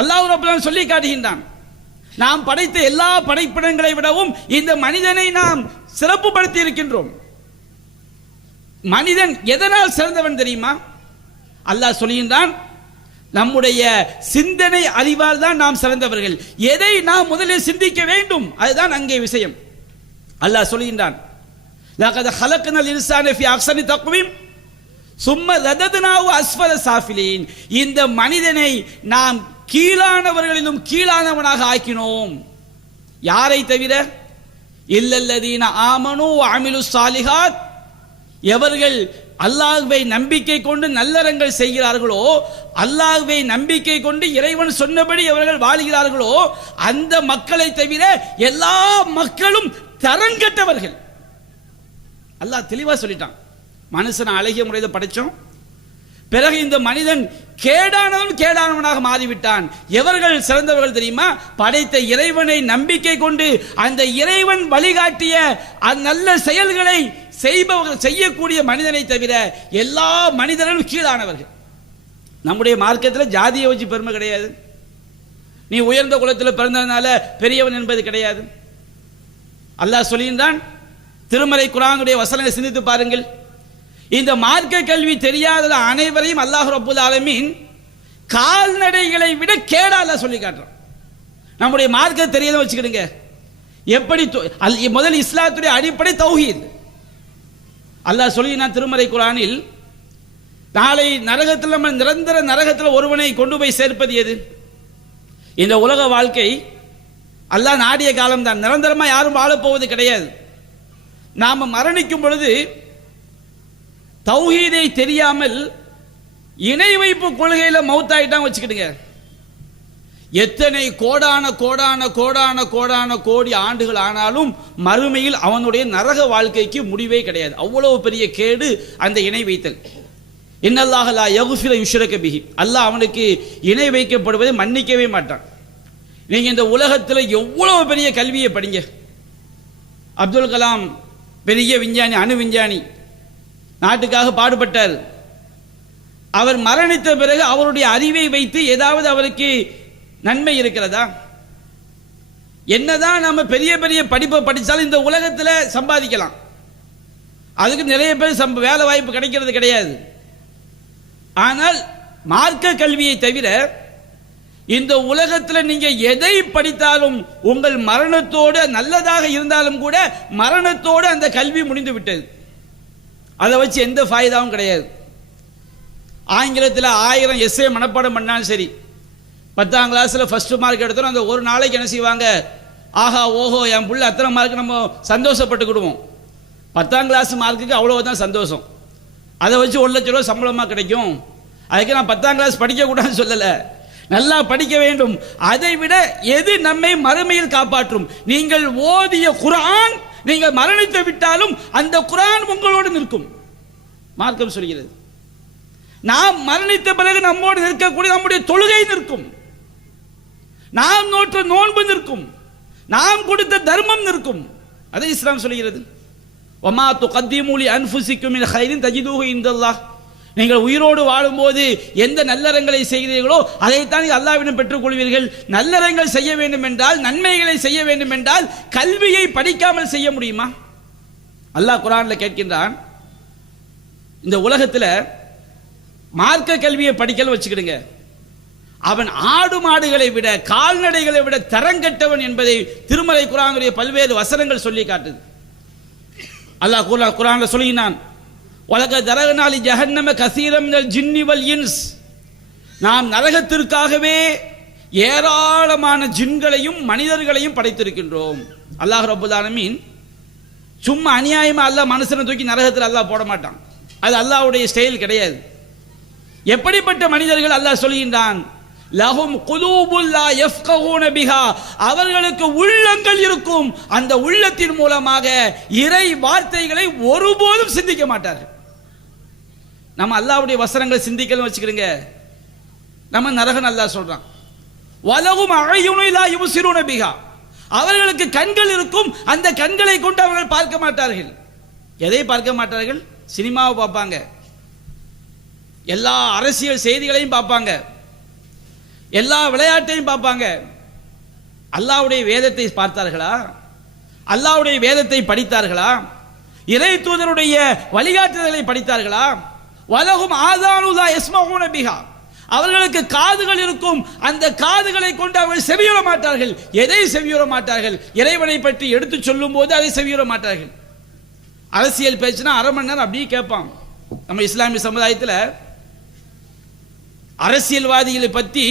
அல்லாஹ் ரப்பல் ஆலமீன் சொல்லி காட்டுகின்றான், நாம் படைத்த எல்லா படைப்பிடங்களை விடவும் இந்த மனிதனை நாம் சிறப்புப்படுத்தி இருக்கின்றோம். மனிதன் எதனால் சிறந்தவன் தெரியுமா? அல்லாஹ் சொல்கின்றான், நம்முடைய சிந்தனை அறிவால் தான் நாம் சிறந்தவர்கள். எதை நாம் முதலில் சிந்திக்க வேண்டும், அதுதான் அங்கே விஷயம். அல்லாஹ் சொல்கின்றான், லகத் ஹலக்னல் இன்சான ஃபீ அஹ்ஸனி தக்வீம் சும்ம ரதத்னாஹு அஸ்ஃபல சாஃபிலீன். இந்த மனிதனை நாம் கீழானவர்களிலும் கீழானவனாக ஆக்கினோம். யாரை தவிர? இல்லல்லதீன ஆமனு வ அமிலு ஸாலிஹாத். எவர்கள் அல்லாஹ்வை நம்பிக்கை கொண்டு நல்லறங்கள் செய்கிறார்களோ, அல்லாஹ்வை நம்பிக்கை கொண்டு இறைவன் சொன்னபடி அவர்கள் வாழ்கிறார்களோ, அந்த மக்களை தவிர எல்லா மக்களும் தரங்கட்டவர்கள். அல்லாஹ் தெளிவா சொல்லிட்டான். மனுஷன் அழகிய முறையில் படைச்சோம், பிறகு இந்த மனிதன் கேடானவனாக மாறிவிட்டான். எவர்கள் சிறந்தவர்கள் தெரியுமா? படைத்த இறைவனை நம்பிக்கை கொண்டு அந்த இறைவன் வழிகாட்டிய நல்ல செயல்களை செய்யக்கூடிய மனிதனை தவிர எல்லா மனிதர்களும் கீழானவர்கள். நம்முடைய மார்க்கத்தில் ஜாதியை வச்சு பெருமை கிடையாது. நீ உயர்ந்த குலத்தில் பிறந்ததுனால பெரியவன் என்பது கிடையாது. அல்லாஹ் சொல்கின்றான், திருமறை குர்ஆனுடைய வசனங்களை சிந்தித்து பாருங்கள். இந்த மார்க்க கல்வி தெரியாத அனைவரையும் அல்லாஹ் ரப்பல் ஆலமீன் கால்நடைகளை விட கேடா அல்லாஹ் சொல்லி காட்டுறான். நம்முடைய மார்க்க தெரியாத வச்சுக்கிடுங்க. எப்படி முதல் இஸ்லாத்துடைய அடிப்படை தௌஹீத். அல்லாஹ் சொல்லினான் திருமறை குர்ஆனில், நாளை நரகத்தில் நம்ம நிரந்தர நரகத்தில் ஒருவனை கொண்டு போய் சேர்ப்பது எது? இந்த உலக வாழ்க்கை அல்லாஹ் நாடிய காலம்தான். நிரந்தரமா யாரும் வாழப்போவது கிடையாது. நாம மரணிக்கும் பொழுது தௌஹீதை தெரியாமல் இணை வைப்பு கொள்கையில மௌத்தாயிட்டான் வச்சுக்கிடுங்க. எத்தனை கோடான கோடான கோடான கோடான கோடி ஆண்டுகள் ஆனாலும் மறுமையில் அவனுடைய நரக வாழ்க்கைக்கு முடிவே கிடையாது. அவ்வளவு பெரிய கேடு அந்த இணை வைத்தல். இன்னல்லாஹ லா யக்ஃபிரு யுஷ்ரக பிஹி. அல்லாஹ் அவனுக்கு இணை வைக்கப்படுவதை மன்னிக்கவே மாட்டான். நீங்க இந்த உலகத்தில் எவ்வளவு பெரிய கல்வியை படிங்க. அப்துல் கலாம் பெரிய விஞ்ஞானி, அணு விஞ்ஞானி, நாட்டுக்காக பாடுபட்டார். அவர் மரணித்த பிறகு அவருடைய அறிவை வைத்து ஏதாவது அவருக்கு நன்மை இருக்கிறதா? என்னதான் நம்ம பெரிய பெரிய படிப்பை படித்தாலும் இந்த உலகத்தில் சம்பாதிக்கலாம், அதுக்கு நிறைய பேர் வேலை வாய்ப்பு கிடைக்கிறது கிடையாது. ஆனால் மார்க்க கல்வியை தவிர இந்த உலகத்தில் நீங்க எதை படித்தாலும் உங்கள் மரணத்தோடு, நல்லதாக இருந்தாலும் கூட மரணத்தோடு அந்த கல்வி முடிந்து விட்டது. அதை வச்சு எந்த ஃபாய்தாவும் கிடையாது. ஆங்கிலத்தில் 1000 எஸ்ஏ மனப்பாடம் பண்ணாலும் சரி, 10ஆம் கிளாஸில் ஃபர்ஸ்ட் மார்க் எடுத்தோம், அந்த ஒரு நாளைக்கு என்ன செய்வாங்க, ஆஹா ஓஹோ என் புள்ள அத்தனை மார்க் நம்ம சந்தோஷப்பட்டுக்கிடுவோம். 10ஆம் கிளாஸ் மார்க்குக்கு அவ்வளவுதான் சந்தோஷம். அதை வச்சு 1 லட்சம் ரூபா சம்பளமாக கிடைக்கும். அதுக்கு நான் 10ஆம் கிளாஸ் படிக்கக்கூடாதுன்னு சொல்லலை, நல்லா படிக்க வேண்டும். அதை விட எது நம்மை மறுமையில் காப்பாற்றும்? நீங்கள் ஓதிய குர்ஆன், நீங்கள் மரணித்து விட்டாலும் அந்த குர்ஆன் உங்களோடு நிற்கும். மார்க்கம் சொல்கிறது, நாம் மரணித்த பிறகு நம்மோடு நிற்கக்கூடிய நம்முடைய தொழுகை நிற்கும், நாம் நோற்ற நோன்பு நிற்கும், நாம் கொடுத்த தர்மம் நிற்கும். அதை இஸ்லாம் சொல்கிறது. வமா துகத்திமு லி அன்ஃபுசிக்கும் மின் கைரின் தஜிதுஹு இன்தல்லாஹ். நீங்கள் உயிரோடு வாழும்போது எந்த நல்லறங்களை செய்கிறீர்களோ அதைத்தான் நீங்கள் அல்லாஹ்விடம் பெற்றுக் கொள்வீர்கள். நல்லறங்கள் செய்ய வேண்டும் என்றால், நன்மைகளை செய்ய வேண்டும் என்றால் கல்வியை படிக்காமல் செய்ய முடியுமா? அல்லாஹ் குர்ஆன்ல கேட்கின்றான், இந்த உலகத்தில் மார்க்க கல்வியை படிக்கல வச்சுக்கிடுங்க, அவன் ஆடு மாடுகளை விட கால்நடைகளை விட தரங்கட்டவன் என்பதை திருமறை குர்ஆனுடைய பல்வேறு வசனங்கள் சொல்லி காட்டுது. அல்லாஹ் குர்ஆன்ல சொல்கிறான், வலக தரகனாலி ஜஹன்னம கஸீரம் மினல் ஜின்னி வல் இன்ஸ். நாம் நரகத்திற்காகவே ஏராளமான ஜின்களையும் மனிதர்களையும் படைத்திருக்கின்றோம். அல்லாஹ் ரப்பல் ஆலமீன் சும்மா அநியாயமா அல்லாஹ் மனுஷனை தூக்கி நரகத்தில் அல்லாஹ் போட மாட்டான். அது அல்லாஹ்வுடைய ஸ்டைல் கிடையாது. எப்படிப்பட்ட மனிதர்கள்? அல்லாஹ் சொல்கின்றான், லஹும் குலூபுல் லா யஃப்கஹூன பிஹா. அவர்களுக்கு உள்ளங்கள் இருக்கும், அந்த உள்ளத்தின் மூலமாக இறை வார்த்தைகளை ஒருபோதும் சிந்திக்க மாட்டார்கள். நம்ம அல்லாஹ்வுடைய வசனங்களை சிந்திக்கணும் வச்சுக்கிறீங்க, நம்ம நரகன் அல்லாஹ் சொல்றான். வலஹும் அய்யுனு லா யுப்சிருன பிஹா. அவர்களுக்கு கண்கள் இருக்கும், அந்த கண்களை கொண்டு அவர்கள் பார்க்க மாட்டார்கள். எதை பார்க்க மாட்டார்கள்? சினிமாவை பார்ப்பாங்க, எல்லா அரசியல் செய்திகளையும் பார்ப்பாங்க, எல்லா விளையாட்டையும் பார்ப்பாங்க. அல்லாஹ்வுடைய வேதத்தை பார்த்தார்களா? அல்லாஹ்வுடைய வேதத்தை படித்தார்களா? இறை தூதருடைய வழிகாட்டுதலை படித்தார்களா? வலஹும் ஆதானுலா யஸ்மஊன பிஹா, அவர்களுக்கு காதுகள் இருக்கும், அந்த காதுகளை கொண்டு அவர்கள் செவியுற மாட்டார்கள். எதை செவியுற மாட்டார்கள்? இறைவனை பற்றி எடுத்து சொல்லும் போது அதை செவியுற மாட்டார்கள். அரசியல் பேச்சுனா அரை மணி நேரம் அப்படியே கேட்பான். நம்ம இஸ்லாமிய சமுதாயத்தில் அரசியல்வாதிகளை பற்றி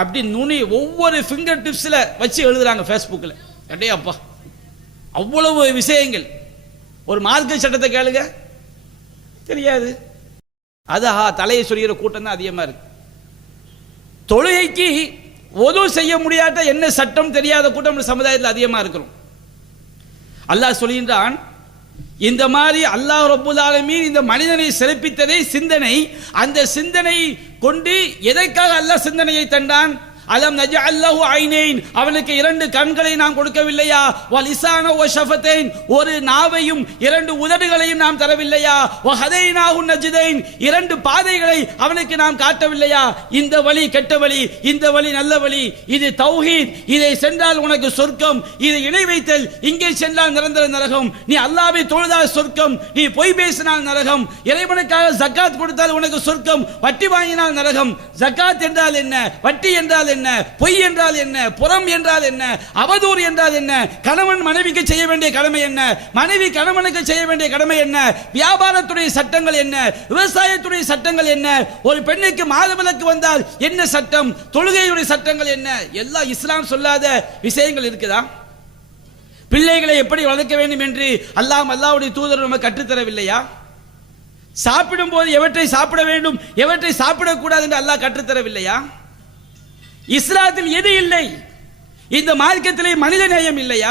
அப்படி நுனி ஒவ்வொரு ஃபிங்கர் டிப்ஸில் வச்சு எழுதுறாங்க ஃபேஸ்புக்கில். அடே அப்பா, அவ்வளவு விஷயங்கள். ஒரு மார்க்க சட்டத்தை கேளுங்க, தெரியாது. அது தலையை சொல்கிற கூட்டம் தான் அதிகமாக இருக்கு. தொழுகைக்கு ஒது செய்ய முடியாத என்ன சட்டம் தெரியாத கூட்டம் சமுதாயத்தில் அதிகமாக இருக்கிறோம். அல்லாஹ் சொல்கின்றான், இந்த மாதிரி அல்லாஹ் ரப்புல் ஆலமீன் இந்த மனிதனை சிறப்பித்ததை சிந்தனை, அந்த சிந்தனை கொண்டு எதற்காக அல்லாஹ் சிந்தனையை தந்தான்? அலம் நஜஅல் லஹு ஐனைன், அவனுக்கு இரண்டு கண்களை நாம் கொடுக்கவில்லையா? வ லிசான வ ஷஃபத்தைன், ஒரு நாவையும் இரண்டு உதடுகளையும் நாம் தரவில்லையா? வ ஹதைனாஹு நஜ்தைன், இரண்டு பாதைகளை அவனுக்கு நாம் காட்டவில்லையா? இந்த வழி கெட்ட வழி, இந்த வழி நல்ல வழி. இது தௌஹீத், இதை சென்றால் உனக்கு சொர்க்கம். இது இணை வைத்தல், இங்கே சென்றால் நிரந்தர நரகம். நீ அல்லாஹ்வை தொழுதால் சொர்க்கம், நீ பொய் பேசினால் நரகம். இறைவனுக்காக ஜக்காத் கொடுத்தால் உனக்கு சொர்க்கம், வட்டி வாங்கினால் நரகம். ஜக்காத் என்றால் என்ன? வட்டி என்றால் என்ன? பொய் என்றால் என்ன? புறம் என்றால் என்ன? அவதூறு என்றால் என்ன? கணவன் மனைவிக்கு செய்ய வேண்டிய கடமை என்ன? மனைவி கணவனுக்கு செய்ய வேண்டிய கடமை என்ன? வியாபாரத்துடைய சட்டங்கள் என்ன? விவசாயத்துடைய சட்டங்கள் என்ன? ஒரு பெண்ணுக்கு மாதவிலக்கு வந்தால் என்ன சட்டம்? தொழுகையுடைய சட்டங்கள் என்ன? எல்லாம் இஸ்லாம் சொல்லாத விஷயங்கள் இருக்குதா? பிள்ளைகளை எப்படி வளர்க்க வேண்டும் என்று அல்லாஹ்வுடைய தூதர் நமக்கு கற்றுத்தரவில்லையா? சாப்பிடும் போது எவற்றை சாப்பிட வேண்டும், எவற்றை சாப்பிடக்கூடாது என்று அல்லாஹ் கற்றுத்தரவில்லையா? இஸ்லாத்தில் எது இல்லை? இந்த மார்க்கத்திலே மனித நேயம் இல்லையா?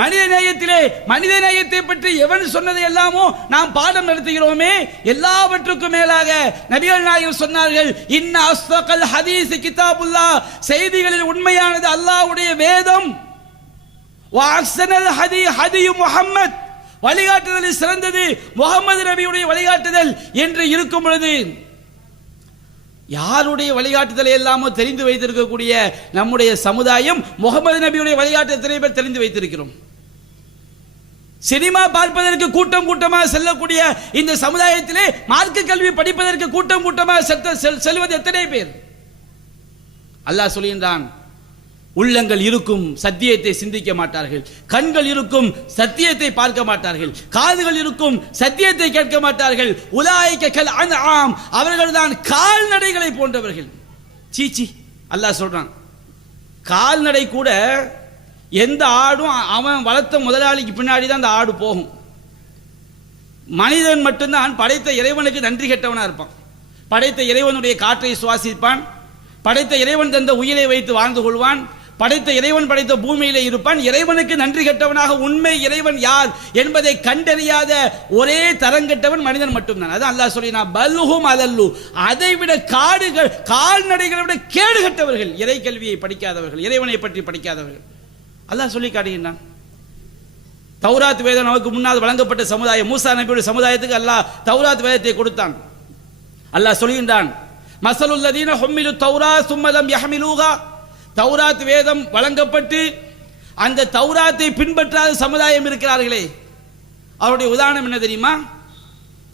மனித நேயத்திலே மனித நேயத்தை பற்றி எவன் சொன்னதை எல்லாமோ நாம் பாடம் நடத்துகிறோமே. எல்லாவற்றுக்கும் மேலாக நபிகள் நாயகம் சொன்னார்கள், இன்ன அஸ்தகல் ஹதீஸ் கிதாபுல்லாஹ், செய்திகளில் உண்மையானது அல்லாஹ்வுடைய வேதம். வ அஹ்ஸனல் ஹதி ஹதி முஹம்மத், வழிகாட்டுதலில் சிறந்தது முகமது நபியுடைய வழிகாட்டுதல் என்று இருக்கும் பொழுது, யாருடைய வழிகாட்டுதலை எல்லாமோ தெரிந்து வைத்திருக்கக்கூடிய நம்முடைய சமுதாயம் முகமது நபியுடைய வழிகாட்டுதலை பேர் தெரிந்து வைத்திருக்கிறோம். சினிமா பார்ப்பதற்கு கூட்டம் கூட்டமாக செல்லக்கூடிய இந்த சமுதாயத்திலே மார்க்க கல்வி படிப்பதற்கு கூட்டம் கூட்டமாக செல்வது எத்தனை பேர்? அல்லாஹ் சொல்கின்றான், உள்ளங்கள் இருக்கும், சத்தியத்தை சிந்திக்க மாட்டார்கள். கண்கள் இருக்கும், சத்தியத்தை பார்க்க மாட்டார்கள். காதுகள் இருக்கும், சத்தியத்தை கேட்க மாட்டார்கள். உலாயிக கல் அன்ஆம், அவர்கள்தான் கால்நடைகளை போன்றவர்கள். சீச்சி, அல்லாஹ் சொல்றான், கால்நடை கூட எந்த ஆடும் அவன் வளர்த்த முதலாளிக்கு பின்னாடி தான் அந்த ஆடு போகும். மனிதன் மட்டும்தான் படைத்த இறைவனுக்கு நன்றி கெட்டவனா இருப்பான். படைத்த இறைவனுடைய காற்றை சுவாசிப்பான், படைத்த இறைவன் தந்த உயிரை வைத்து வாழ்ந்து கொள்வான், படைத்த இறைவன் படைத்த பூமியிலே இருப்பான். இறைவனுக்கு நன்றி கெட்டவனாக உண்மை இறைவன் யார் என்பதை கண்டறியாத ஒரே தரங்கெட்டவன் மனிதன் மட்டும்தான். அதான் அல்லாஹ் சொல்லினா, பல்ஹும் அதல்லு, அதை விட கால்நடைகளை விட கேடு கட்டவர்கள், இறை கல்வியை படிக்காதவர்கள், இறைவனை பற்றி படிக்காதவர்கள். அல்லாஹ் சொல்லி காட்டுகின்றான். தௌராத் வேதம் நமக்கு முன்னால் வழங்கப்பட்ட சமுதாயம், மூசா நபியுடைய சமுதாயத்துக்கு அல்லாஹ் தௌராத் வேதத்தை கொடுத்தான். அல்லாஹ் சொல்கின்றான், மஸலுல்லதீன ஹும்மிலு தௌரா சும்ம லம் யஹ்மிலூஹா, தௌராத் வேதம் வழங்கப்பட்டு அந்த தௌராத்தை பின்பற்றாத சமுதாயம் இருக்கிறார்களே, அவருடைய உதாரணம் என்ன தெரியுமா?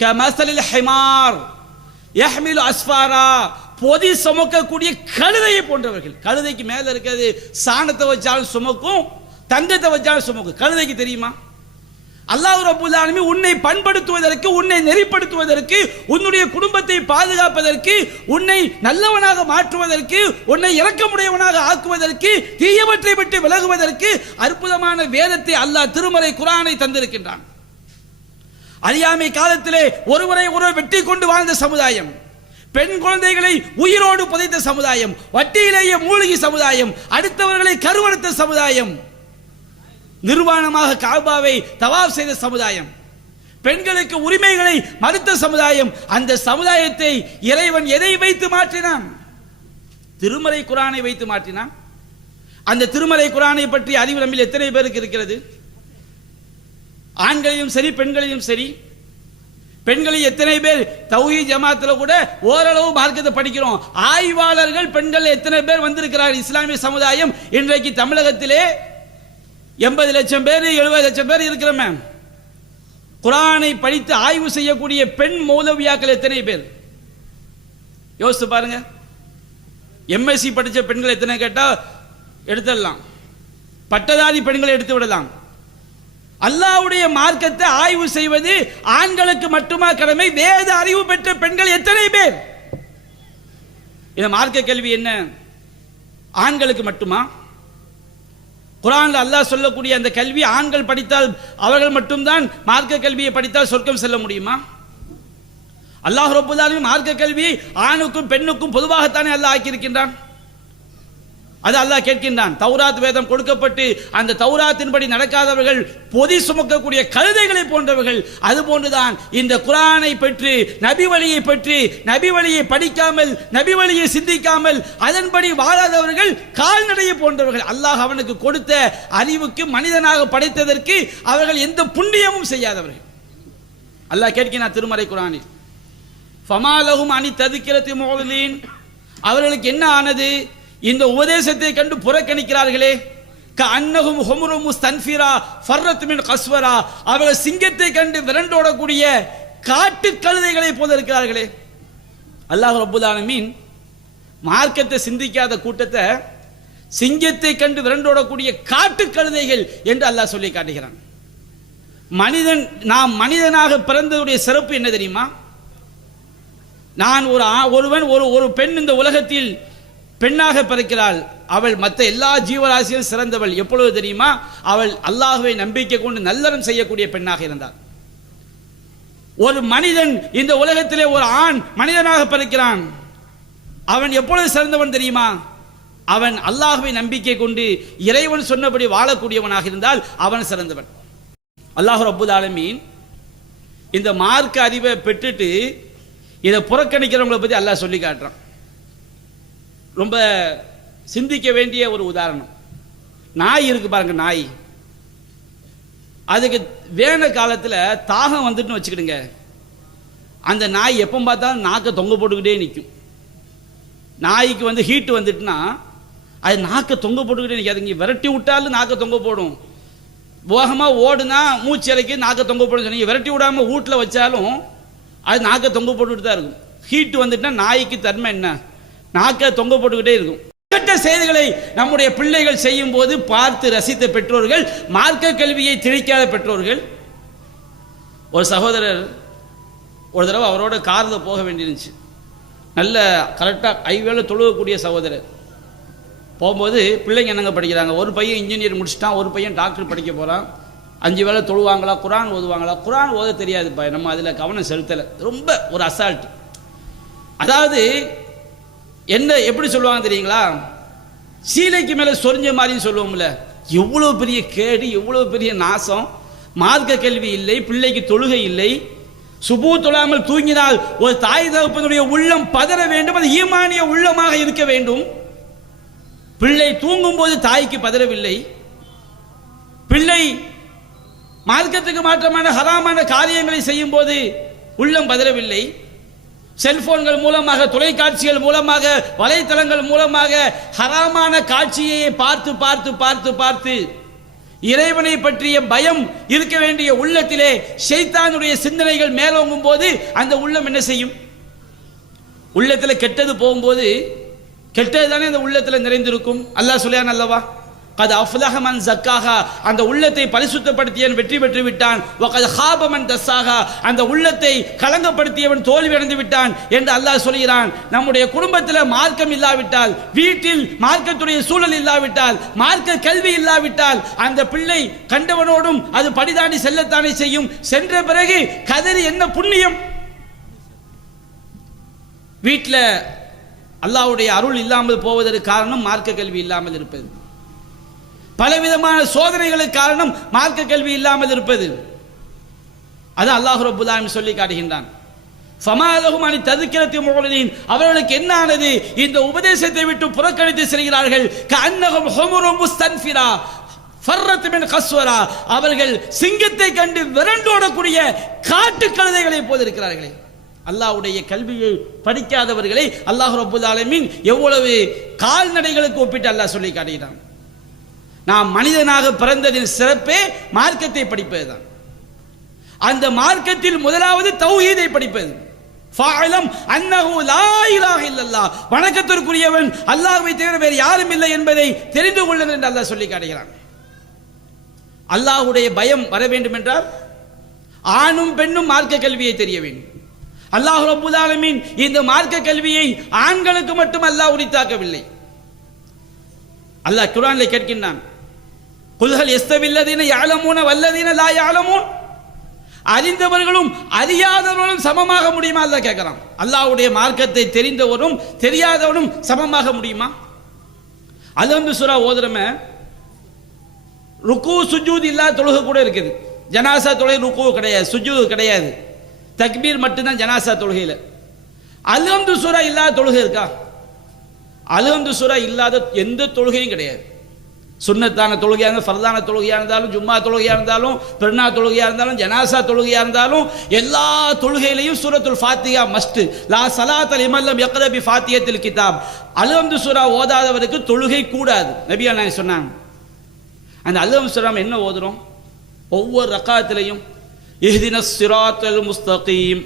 கமஸலில் ஹிமார் யஹ்மிலு அஸ்ஃபாரா, பொதி சுமக்கக்கூடிய கழுதையை போன்றவர்கள். கழுதைக்கு மேல இருக்கிறது சாணத்தை வச்சாலும் சுமக்கும், தங்கத்தை வச்சாலும் சுமக்கும். கழுதைக்கு தெரியுமா? அல்லாஹ் ரப்பல் ஆலமீன் உன்னை பண்படுத்துவதற்கு, உன்னை நெறிப்படுத்துவதற்கு, உன்னுடைய குடும்பத்தை பாதுகாப்பதற்கு, உன்னை நல்லவனாக மாற்றுவதற்கு, உன்னை இரக்கமுடையவனாக ஆக்குவதற்கு, தீயவற்றை விட்டு விலகுவதற்கு அற்புதமான வேதத்தை அல்லாஹ் திருமறை குர்ஆனை தந்திருக்கின்றான். அறியாமை காலத்திலே ஒருவரை ஒருவர் வெட்டி கொண்டு வாழ்ந்த சமுதாயம், பெண் குழந்தைகளை உயிரோடு புதைத்த சமுதாயம், வட்டியிலேயே மூழ்கி சமுதாயம், அடுத்தவர்களை கருவறுத்த சமுதாயம், நிர்வாணமாக காபாவை தவாப் செய்த சமுதாயம், பெண்களுக்கு உரிமைகளை மறுத்த சமுதாயம். அந்த சமுதாயத்தை இறைவன் எதை வைத்து மாற்றினான்? திருமறை குர்ஆனை வைத்து மாற்றினான். அந்த திருமறை குர்ஆனை பற்றி அறிவு நம்மில் எத்தனை பேருக்கு இருக்கிறது? ஆண்களையும் சரி பெண்களையும் சரி. பெண்களில் எத்தனை பேர் தௌஹீத் ஜமாத்துல கூட ஓரளவு மார்க்கத்தை படிக்கிறோம்? ஆய்வாளர்கள் பெண்கள் எத்தனை பேர் வந்திருக்கிறார்? இஸ்லாமிய சமுதாயம் இன்றைக்கு தமிழகத்திலே 80 லட்சம் பேர் 70 லட்சம் பேர் இருக்கிறோமே. குர்ஆனை படித்து ஆய்வு செய்யக்கூடிய பெண் மௌலவியாக்கள் எத்தனை பேர்? யோசித்து பாருங்க. எம்எஸ்சி படிச்ச பெண்கள் எத்தனை கேட்டா எடுத்துடலாம், பட்டதாரி பெண்களை எடுத்து விடலாம். அல்லாஹ்வுடைய மார்க்கத்தை ஆய்வு செய்வது ஆண்களுக்கு மட்டுமா கடமை? வேத அறிவு பெற்ற பெண்கள் எத்தனை பேர்? இந்த மார்க்க கல்வி என்ன ஆண்களுக்கு மட்டுமா? குர்ஆன்ல அல்லாஹ் சொல்லக்கூடிய அந்த கல்வி ஆண்கள் படித்தால் அவர்கள் மட்டும்தான் மார்க்க கல்வியை படித்தால் சொர்க்கம் செல்ல முடியுமா? அல்லாஹ் ரப்பல் ஆலமீன் மார்க்க கல்வியை ஆணுக்கும் பெண்ணுக்கும் பொதுவாகத்தானே அல்லாஹ் ஆக்கியிருக்கின்றான். அது அல்லாஹ் கேட்கின்றான். தௌராத் வேதம் கொடுக்கப்பட்டு அந்த தௌராத்தின்படி நடக்காதவர்கள் பொதி சுமக்கக்கூடிய கழுதைகளை போன்றவர்கள். அது போன்றுதான் இந்த குர்ஆனை பெற்று நபி வழியை பெற்று நபி வழியை படிக்காமல் நபி வழியை சிந்திக்காமல் அதன்படி வாழாதவர்கள் கால்நடையை போன்றவர்கள். அல்லாஹ் அவனுக்கு கொடுத்த அறிவுக்கு மனிதனாக படைத்ததற்கு அவர்கள் எந்த புண்ணியமும் செய்யாதவர்கள். அல்லாஹ் கேட்கிறான் திருமறை குர்ஆனில், ஃபமாலஹும் அனி தذكرத்தி முஅலின், அவர்களுக்கு என்ன ஆனது? இந்த உபதேசத்தை கண்டு புறக்கணிக்கிறார்களே. கஅன்னஹும் ஹும்ரும் முஸ்தன்ஃபிரா ஃபர்ரத் மின் கஸ்வரா, அவர்கள் சிங்கத்தை கண்டு விரண்டோடக்கூடிய காட்டு கழுதைகளை போல இருக்கிறார்களே. அல்லாஹ் ரப்பல் ஆலமீன் மார்க்கத்தை சிந்திக்காத கூட்டத்தை சிங்கத்தை கண்டு விரண்டோடக்கூடிய காட்டு கழுதைகள் என்று அல்லாஹ் சொல்லி காட்டுகிறான். மனிதன், நாம் மனிதனாக பிறந்ததுடைய சிறப்பு என்ன தெரியுமா? நான் ஒருவன் ஒரு பெண் இந்த உலகத்தில் பெண்ணாக பிறக்கிறாள். அவள் மற்ற எல்லா ஜீவராசியும் சிறந்தவள். எப்பொழுது தெரியுமா? அவள் அல்லாஹ்வை நம்பிக்கை கொண்டு நல்லறம் செய்யக்கூடிய பெண்ணாக இருந்தாள். ஒரு மனிதன் இந்த உலகத்திலே ஒரு ஆண் மனிதனாக பிறக்கிறான். அவன் எப்பொழுது சிறந்தவன் தெரியுமா? அவன் அல்லாஹ்வை நம்பிக்கை கொண்டு இறைவன் சொன்னபடி வாழக்கூடியவனாக இருந்தால் அவன் சிறந்தவன். அல்லாஹ் ரப்பல் ஆலமீன் இந்த மார்க்க அறிவை பெற்றுட்டு இதை புறக்கணிக்கிறவங்களை பற்றி அல்லாஹ் சொல்லி காட்டுறான். ரொம்ப சிந்திக்க வேண்டிய ஒரு உதாரணம். நாய் இருக்கு பாருங்க, நாய். அதுக்கு வேன காலத்தில் தாகம் வந்துட்டுன்னு வச்சுக்கிடுங்க, அந்த நாய் எப்போ பார்த்தாலும் நாக்கை தொங்க போட்டுக்கிட்டே நிற்கும். நாய்க்கு ஹீட்டு வந்துட்டுனா அது நாக்கை தொங்க போட்டுக்கிட்டே நிற்காது. இங்கே விரட்டி விட்டாலும் நாக்கை தொங்க போடும். வேகமாக ஓடுனா மூச்சு இறக்கி நாக்கை தொங்க போடும். சொன்னீங்க விரட்டி விடாமல் வீட்டில் வச்சாலும் அது நாக்கை தொங்க போட்டுக்கிட்டு தான் இருக்கும். ஹீட்டு வந்துட்டுனா நாய்க்கு தன்மை என்ன? நாக்கை தொங்க போட்டுக்கிட்டே இருக்கும். கெட்ட செய்திகளை நம்முடைய பிள்ளைகள் செய்யும் போது பார்த்து ரசித்த பெற்றோர்கள், மார்க்க கல்வியை திணிக்காத பெற்றோர்கள். ஒரு சகோதரர் ஒரு தடவை அவரோட காரில் போக வேண்டியிருந்துச்சு. நல்ல கரெக்டாக ஐவேளை தொழுகக்கூடிய சகோதரர். போகும்போது பிள்ளைங்க என்னங்க படிக்கிறாங்க? ஒரு பையன் இன்ஜினியர் முடிச்சுட்டான், ஒரு பையன் டாக்டர் படிக்க போகிறான். 5 வேளை தொழுவாங்களா, குர்ஆன் ஓதுவாங்களா? குர்ஆன் ஓத தெரியாதுப்பா, நம்ம அதில் கவனம் செலுத்தலை. ரொம்ப ஒரு அசால்ட். அதாவது என்ன எப்படி சொல்லுவாங்க தெரியுங்களா? சீலைக்கு மேலே சொரிஞ்ச மாதிரின்னு சொல்லுவோம்ல. எவ்வளோ பெரிய கேடு, எவ்வளோ பெரிய நாசம். மார்க்க கல்வி இல்லை, பிள்ளைக்கு தொழுகை இல்லை. சுபூ தொழாமல் தூங்கினால் ஒரு தாய் தகப்பனுடைய உள்ளம் பதற வேண்டும். அது ஈமானிய உள்ளமாக இருக்க வேண்டும். பிள்ளை தூங்கும் போது தாய்க்கு பதறவில்லை. பிள்ளை மார்க்கத்துக்கு மாற்றமான ஹராமான காரியங்களை செய்யும் போது உள்ளம் பதறவில்லை. செல்போன்கள் மூலமாக, தொலைக்காட்சிகள் மூலமாக, வலைத்தளங்கள் மூலமாக ஹராமான காட்சியை பார்த்து பார்த்து பார்த்து பார்த்து இறைவனை பற்றிய பயம் இருக்க வேண்டிய உள்ளத்திலே ஷைத்தானுடைய சிந்தனைகள் மேலோங்கும் போது அந்த உள்ளம் என்ன செய்யும்? உள்ளத்தில் கெட்டது போகும்போது கெட்டது தானே அந்த உள்ளத்தில் நிறைந்திருக்கும். அல்லாஹ் சொல்லியான் அல்லவா, கத் அஃப்லஹ மன் ஸக்காஹா, அந்த உள்ளத்தை பரிசுத்தப்படுத்தியவன் வெற்றி பெற்று விட்டான். வகத் ஹாப மன் தஸ்ஸாஹா, அந்த உள்ளத்தை கலங்கப்படுத்தியவன் தோல்வி அடைந்து விட்டான் என்று அல்லாஹ் சொல்கிறான். நம்முடைய குடும்பத்தில் மார்க்கம் இல்லாவிட்டால், வீட்டில் மார்க்கத்துடைய சூழல் இல்லாவிட்டால், மார்க்க கல்வி இல்லாவிட்டால் அந்த பிள்ளை கண்டவனோடும் அது படிதாண்டி செல்லத்தானே செய்யும். சென்ற பிறகு கதறி என்ன புண்ணியம்? வீட்டில் அல்லாஹ்வுடைய அருள் இல்லாமல் போவதற்கு காரணம் மார்க்க கல்வி இல்லாமல் இருப்பது. பலவிதமான சோதனைகளுக்கு காரணம் மார்க்க கல்வி இல்லாமல் இருப்பது. அது அல்லாஹ் ரப்பல் ஆலமீன் சொல்லி காட்டுகின்றான். ஃபமாலஹும் அனி தذكرத்தி முஅலின், அவர்களுக்கு என்ன ஆனது? இந்த உபதேசத்தை விட்டு புறக்கணித்து செல்கிறார்கள். கஅன்னஹும் ஹும்ரும் முஸ்தன்ஃபிரா ஃபர்ரத் மின் கஸ்வரா, அவர்கள் சிங்கத்தை கண்டு விரண்டோடக்கூடிய காட்டு கழுதைகளை போல இருக்கிறார்களே. அல்லாஹ்வுடைய கல்வியை படிக்காதவர்களை அல்லாஹ் ரப்பல் ஆலமீன் எவ்வளவு கால்நடைகளுக்கு ஒப்பிட்டு அல்லாஹ் சொல்லி காட்டுகிறான். நாம் மனிதனாக பிறந்ததின் சிறப்பே மார்க்கத்தை படிப்பதுதான். அந்த மார்க்கத்தில் முதலாவது தௌஹீதை படிப்பது. ஃபஅலம் அன்னஹு லா இலாஹ இல்லல்லாஹ், வணக்கத்திற்குரியவன் அல்லாஹ்வை தவிர வேறு யாரும் இல்லை என்பதை தெரிந்து கொள்ளுங்கள் என்று அல்லாஹ் சொல்லி காட்டுகிறான். அல்லாஹ்வுடைய பயம் வர வேண்டும் என்றால் ஆணும் பெண்ணும் மார்க்க கல்வியை தெரிய வேண்டும். அல்லாஹ் ரப்பல் ஆலமீன் இந்த மார்க்க கல்வியை ஆண்களுக்கு மட்டும் அல்லாஹ் உரித்தாக்கவில்லை. அல்லாஹ் குர்ஆனிலே கேட்கின்றான், குல் ஹல் யஸ்தவில்லதீன யஅலமூன வல்லதீன லா யஅலமூன், அறிந்தவர்களும் அறியாதவர்களும் சமமாக முடியுமா? அல்லாஹ் கேட்கிறான். அல்லாஹ்வுடைய மார்க்கத்தை தெரிந்தவரும் தெரியாதவரும் சமமாக முடியுமா? அல்ஹம்து சூரா ஓதுறமே ருக்கு சுஜூத் இல்லாத தொழுகை கூட இருக்குது. ஜனாசா தொழுகை ருக்கு கிடையாது, சுஜூத் கிடையாது, தக்பீர் மட்டும்தான் ஜனாசா தொழுகையில். அல்ஹம்து சூரா இல்லாத தொழுகை இருக்கா? அல்ஹம்து சூரா இல்லாத எந்த தொழுகையும் கிடையாது. சுன்னத்தான தொழுகையாக இருந்தாலும், ஃபர்தான தொழுகையாக இருந்தாலும், ஜும்மா தொழுகையாக இருந்தாலும், பெருநா தொழுகையாக இருந்தாலும், ஜனாசா தொழுகையாக இருந்தாலும், எல்லா தொழுகையிலையும் சூரத்துல் ஃபாத்திஹா மஸ்ட். லா ஸலாத லிமன் லம் யக்ர பி ஃபாத்திஹத்தில் கிதாப். அல்ஹம்து சூரா ஓதாதவருக்கு தொழுகை கூடாது நபி அல்லாஹ் சொன்னாங்க. அந்த அல்ஹம்து சூரா என்ன ஓதுறோம்? ஒவ்வொரு ரக்காத்திலையும் இஹ்தினஸ் ஸிராத்தல் முஸ்தகீம்,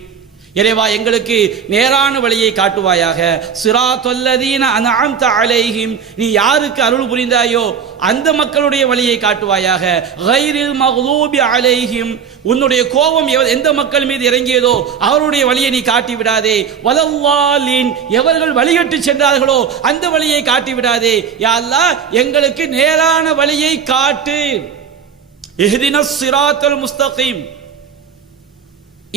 இறைவா எங்களுக்கு நேரான வழியை காட்டுவாயாக. சிராத்தல்லதீன அன்அம்த அலைஹிம், நீ யாருக்கு அருள் புரிந்தாயோ அந்த மக்களுடைய வழியை காட்டுவாயாக. கைரில் மக்லூபி அலைஹிம், உன்னுடைய கோபம் எந்த மக்கள் மீது இறங்கியதோ அவருடைய வழியை நீ காட்டி விடாதே. வலல்லாலின், எவர்கள் வழிகட்டு சென்றார்களோ அந்த வழியை காட்டி விடாதே. யா அல்லாஹ் எங்களுக்கு நேரான வழியை காட்டு. இஹ்தினஸ் ஸிராத்தல் முஸ்தகீம்.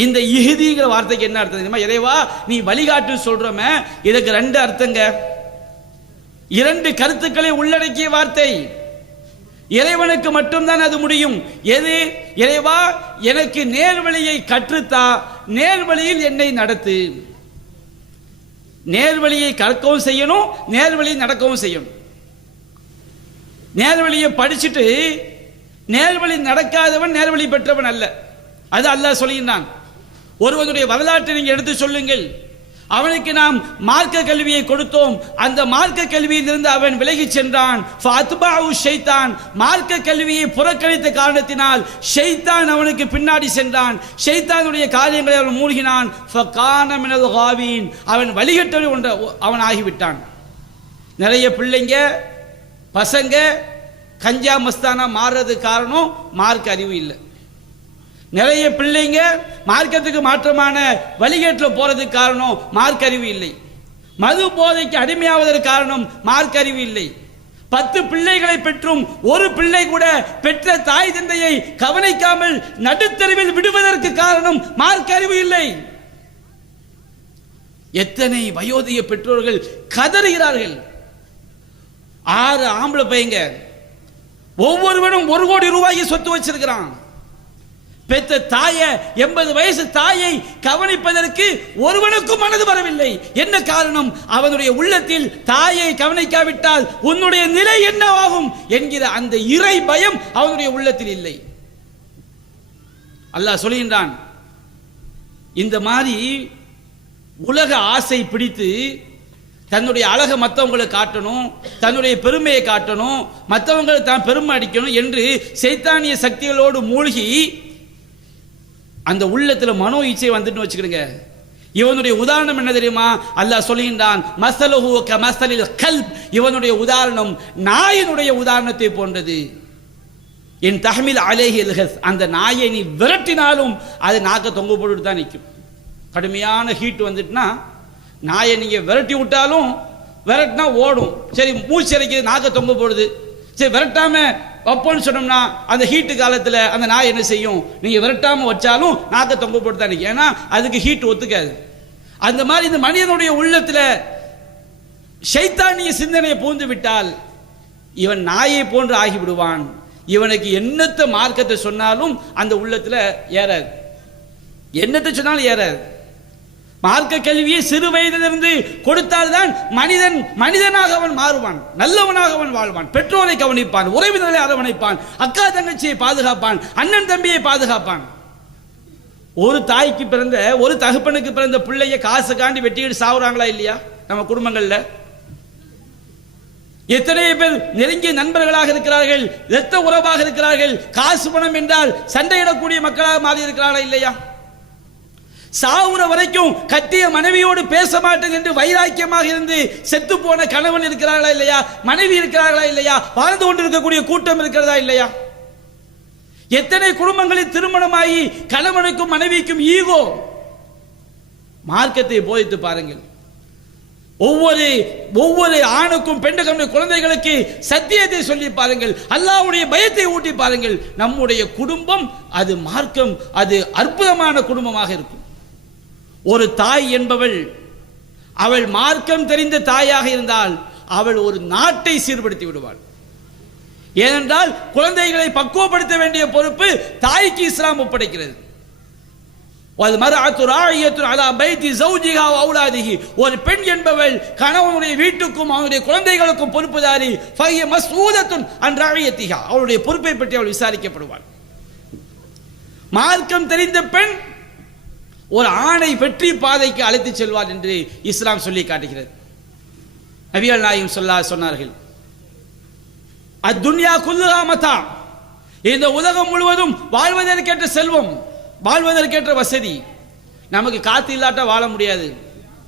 இந்த இஹ்திங்கிற வார்த்தைக்கு என்ன அர்த்தம் தெரியுமா? இறைவா நீ வழிகாட்டு சொல்றோமே, இதுக்கு ரெண்டு அர்த்தங்க, இரண்டு கருத்துக்களை உள்ளடக்கிய வார்த்தை. இறைவனுக்கு மட்டும்தான் அது முடியும். எது? இறைவா எனக்கு நேர்வழியை கற்றுத்தா, நேர்வழியில் என்னை நடத்து. நேர்வழியை கற்கவும் செய்யணும், நேர்வழியை நடக்கவும் செய்யணும். நேர்வழியை படிச்சுட்டு நேர்வழி நடக்காதவன் நேர்வழி பெற்றவன் அல்ல. அது அல்லாஹ் சொல்லுகிறான். ஒருவனுடைய வரலாற்றை நீங்க எடுத்து சொல்லுங்கள். அவனுக்கு நாம் மார்க்க கல்வியை கொடுத்தோம், அந்த மார்க்க கல்வியிலிருந்து அவன் விலகி சென்றான். ஃபஅத்பஅஹு ஷைத்தான், மார்க்க கல்வியை புறக்கணித்த காரணத்தினால் ஷைத்தான் அவனுக்கு பின்னாடி சென்றான். ஷைத்தானுடைய காரியங்களை அவன் மூழ்கினான். ஃபகான மினல் காவீன், அவன் வழிகட்டவன் அவன் ஆகிவிட்டான். நிறைய பிள்ளைங்க பசங்க கஞ்சா மஸ்தானா மாறுறது காரணம் மார்க்க அறிவு இல்லை. நிறைய பிள்ளைங்க மார்க்கத்துக்கு மாற்றமான வழிகேட்டில் போறதுக்கு காரணம் மார்க்க அறிவு இல்லை. மது போதைக்கு அடிமையாவதற்கு காரணம் மார்க்க அறிவு இல்லை. 10 பிள்ளைகளை பெற்றும் ஒரு பிள்ளை கூட பெற்ற தாய் தந்தையை கவனிக்காமல் நடுத்தருவில் விடுவதற்கு காரணம் மார்க்க அறிவு இல்லை. எத்தனை வயோதிக பெற்றோர்கள் கதறுகிறார்கள். 6 ஆம்பளை பையங்க, ஒவ்வொருவனும் 1 கோடி ரூபாய்க்கு சொத்து வச்சிருக்கிறான். பெற்ற தாய 80 வயசு தாயை கவனிப்பதற்கு ஒருவனுக்கும் மனது வரவில்லை. என்ன காரணம்? அவனுடைய உள்ளத்தில் தாயை கவனிக்காவிட்டால் உன்னுடைய நிலை என்னவாகும் என்கிற அந்த இறை பயம் அவனுடைய உள்ளத்தில் இல்லை. அல்லாஹ் சொல்கின்றான், இந்த மாதிரி உலக ஆசை பிடித்து தன்னுடைய அழகை மற்றவங்களுக்கு காட்டணும், தன்னுடைய பெருமையை காட்டணும், மற்றவங்களுக்கு தான் பெருமை அடிக்கணும் என்று சைத்தானிய சக்திகளோடு மூழ்கி அந்த உள்ளத்துல மனோ இச்சை வந்துட்டு வச்சுக்கிடுங்க. இவனுடைய உதாரணம் என்ன தெரியுமா? அல்லாஹ் சொல்கின்றான், மஸலுஹு கமஸலில் கல்ப், இவனுடைய உதாரணம் நாயினுடைய உதாரணத்தை போன்றது. என் தஹ்மில் அலைஹி அல்ஹஸ், அந்த நாயை நீ விரட்டினாலும் அது நாக்க தொங்க போட்டுட்டு தான் நிற்கும். கடுமையான ஹீட் வந்துட்டுனா நாயை நீங்க விரட்டி விட்டாலும் விரட்டினா ஓடும். சரி மூச்சு இறைக்குது, நாக்க தொங்க போடுது, சரி விரட்டாம வைப்போன்னு சொன்னோம்னா அந்த ஹீட்டு காலத்தில் அந்த நாய் என்ன செய்யும்? நீங்க விரட்டாம வச்சாலும் நாக்க தொங்க போட்டு தான் நிற்கும். ஏன்னா அதுக்கு ஹீட் ஒத்துக்காது. அந்த மாதிரி இந்த மனிதனுடைய உள்ளத்துல ஷைத்தானிய சிந்தனையை பூந்து விட்டால் இவன் நாயை போன்று ஆகிவிடுவான். இவனுக்கு என்னத்த மார்க்கத்தை சொன்னாலும் அந்த உள்ளத்துல ஏறாது, என்னத்தை சொன்னாலும் ஏறாது. மார்க்க கல்வியை சிறு வயதிலிருந்து கொடுத்தால்தான் மனிதன் மனிதனாக அவன் மாறுவான், நல்லவனாக அவன் வாழ்வான், பெற்றோரை கவனிப்பான், உறவினர்களை அரவணைப்பான், அக்கா தங்கச்சியை பாதுகாப்பான், அண்ணன் தம்பியை பாதுகாப்பான். ஒரு தாய்க்கு பிறந்த ஒரு தகப்பனுக்கு பிறந்த பிள்ளைய காசு காண்டி வெட்டிட்டு சாவுறாங்களா இல்லையா நம்ம குடும்பங்கள்ல? எத்தனை பேர் நெருங்கிய நண்பர்களாக இருக்கிறார்கள், இரத்த உறவாக இருக்கிறார்கள், காசு பணம் என்றால் சண்டையிடக்கூடிய மக்களாக மாறி இருக்கிறார்களா இல்லையா? சாவுற வரைக்கும் கட்டிய மனைவியோடு பேச மாட்டேன் என்று வைராக்கியமாக இருந்து செத்து போன கணவன் இருக்கிறார்களா இல்லையா? மனைவி இருக்கிறார்களா இல்லையா? வாழ்ந்து கொண்டிருக்கக்கூடிய கூட்டம் இருக்கிறதா இல்லையா? எத்தனை குடும்பங்களில் திருமணமாகி கணவனுக்கும் மனைவிக்கும் ஈகோ. மார்க்கத்தை போதித்து பாருங்கள். ஒவ்வொரு ஆணுக்கும் பெண்ணுக்கும் குழந்தைகளுக்கு சத்தியத்தை சொல்லி பாருங்கள், அல்லாஹ்வுடைய பயத்தை ஊட்டி பாருங்கள். நம்முடைய குடும்பம் அது மார்க்கம், அது அற்புதமான குடும்பமாக இருக்கும். ஒரு தாய் என்பவள் அவள் மார்க்கம் தெரிந்த தாயாக இருந்தால் அவள் ஒரு நாட்டை சீர்படுத்தி விடுவாள். ஏனென்றால் குழந்தைகளை பக்குவப்படுத்த வேண்டிய பொறுப்பு தாய்க்கு இஸ்லாம் ஒப்படைக்கிறது. ஒரு பெண் என்பவள் கணவனுடைய வீட்டுக்கும் அவனுடைய குழந்தைகளுக்கும் பொறுப்புதாரி. அவளுடைய பொறுப்பை பற்றி அவள் விசாரிக்கப்படுவாள். மார்க்கம் தெரிந்த பெண் ஒரு ஆணை வெற்றி பாதைக்கு அழைத்து செல்வார் என்று இஸ்லாம் சொல்லி காட்டுகிறது. நபிகள் நாயகம் சொன்னார்கள், அத்துன்யா குல்லுஹா மதா, இந்த உலகம் முழுவதும் வாழ்வதற்கேற்ற செல்வம், வாழ்வதற்கேற்ற வசதி. நமக்கு காத்து இல்லாட்ட வாழ முடியாது,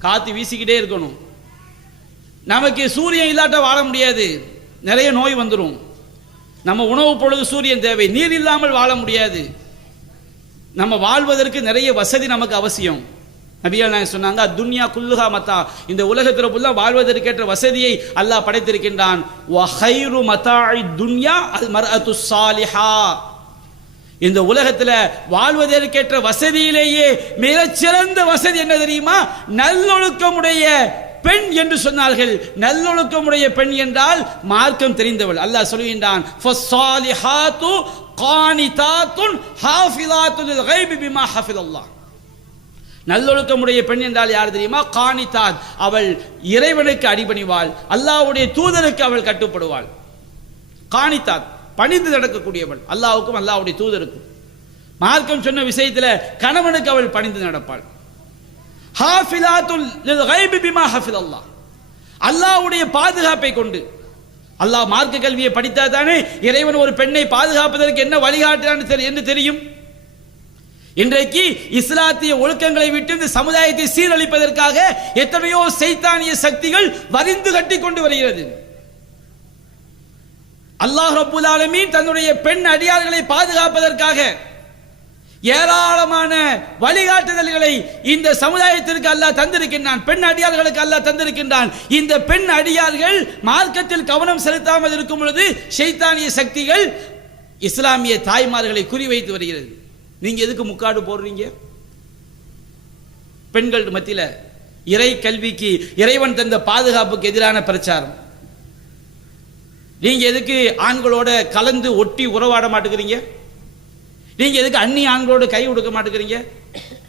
காத்து வீசிக்கிட்டே இருக்கணும். நமக்கு சூரியன் இல்லாட்ட வாழ முடியாது, நிறைய நோய் வந்துடும். நம்ம உணவு பொழுது சூரியன் தேவை, நீர் இல்லாமல் வாழ முடியாது. நம்ம வாழ்வதற்கு நிறைய வசதி நமக்கு அவசியம். நபிகள் நாயகம் சொன்னாங்க, துன்யா குல்லுஹா மத்தா, இந்த உலகத்தில் ஃபுல்லா வாழ்வதற்கேற்ற வசதியை அல்லாஹ் படைத்திருக்கின்றான். வ கைரு மதாஇ துன்யா அல் மர்அத்து ஸாலிஹா, இந்த உலகத்தில் வாழ்வதற்கேற்ற வசதியிலேயே மிகச்சிறந்த வசதி என்ன தெரியுமா? நல்லொழுக்கமுடைய பெண் என்று சொன்னார்கள். நல்லொழுக்கமுடைய பெண் என்றால் மார்க்கம் தெரிந்தவள். அல்லாஹ் சொல்கின்றான், ஃபஸ்ஸாலிஹாத்து கானிதாத்துன் ஹாஃபிலாத்துல் கைபி பிமா ஹஃபிலல்லாஹ். நல்லொழுக்கமுடைய பெண் என்றால் யார் தெரியுமா? கானிதாத், அவள் இறைவனுக்கு அடிபணிவாள், அல்லாஹ்வுடைய தூதருக்கு அவள் கட்டுப்படுவாள். கானிதாத், பணிந்து நடக்கக்கூடியவள், அல்லாஹ்வுக்கும் அல்லாஹ்வுடைய தூதருக்கும். மார்க்கம் சொன்ன விஷயத்தில் கணவனுக்கு அவள் பணிந்து நடப்பாள். ஹாஃபிலாத்துல் கைபி பிமா ஹஃபிலல்லாஹ், அல்லாஹ்வுடைய பாதுகாப்பை கொண்டு. அல்லாஹ் மார்க்க கல்வியை படித்தால் தானே இறைவன் ஒரு பெண்ணை பாதுகாப்பதற்கு என்ன வழிகாட்டுறான் என்று தெரியும். இன்றைக்கு இஸ்லாத்திய ஒழுக்கங்களை விட்டு இந்த சமுதாயத்தை சீரழிப்பதற்காக எத்தனையோ சைத்தானிய சக்திகள் வரிந்து கட்டி கொண்டு வருகிறது. அல்லாஹ் ரப்பல் ஆலமீன் தன்னுடைய பெண் அடியார்களை பாதுகாப்பதற்காக ஏராளமான வழிகாட்டுதல்களை இந்த சமுதாயத்திற்கு அல்லாஹ் தந்திருக்கின்றான், பெண் அடியார்களுக்கு அல்லாஹ் தந்திருக்கின்றான். இந்த பெண் அடியார்கள் மார்க்கத்தில் கவனம் செலுத்தாமல் இருக்கும் பொழுது ஷைத்தானிய சக்திகள் இஸ்லாமிய தாய்மார்களை குறிவைத்து வருகிறது. நீங்க எதுக்கு முக்காடு போடுறீங்க? பெண்கள் மத்தியில இறை கல்விக்கு, இறைவன் தந்த பாதுகாப்புக்கு எதிரான பிரச்சாரம். நீங்க எதுக்கு ஆண்களோட கலந்து ஒட்டி உறவாட மாட்டேங்கிறீங்க? நீங்க எதுக்கு அந்நிய ஆண்களோடு கை கொடுக்க மாட்டேங்கிறீங்க?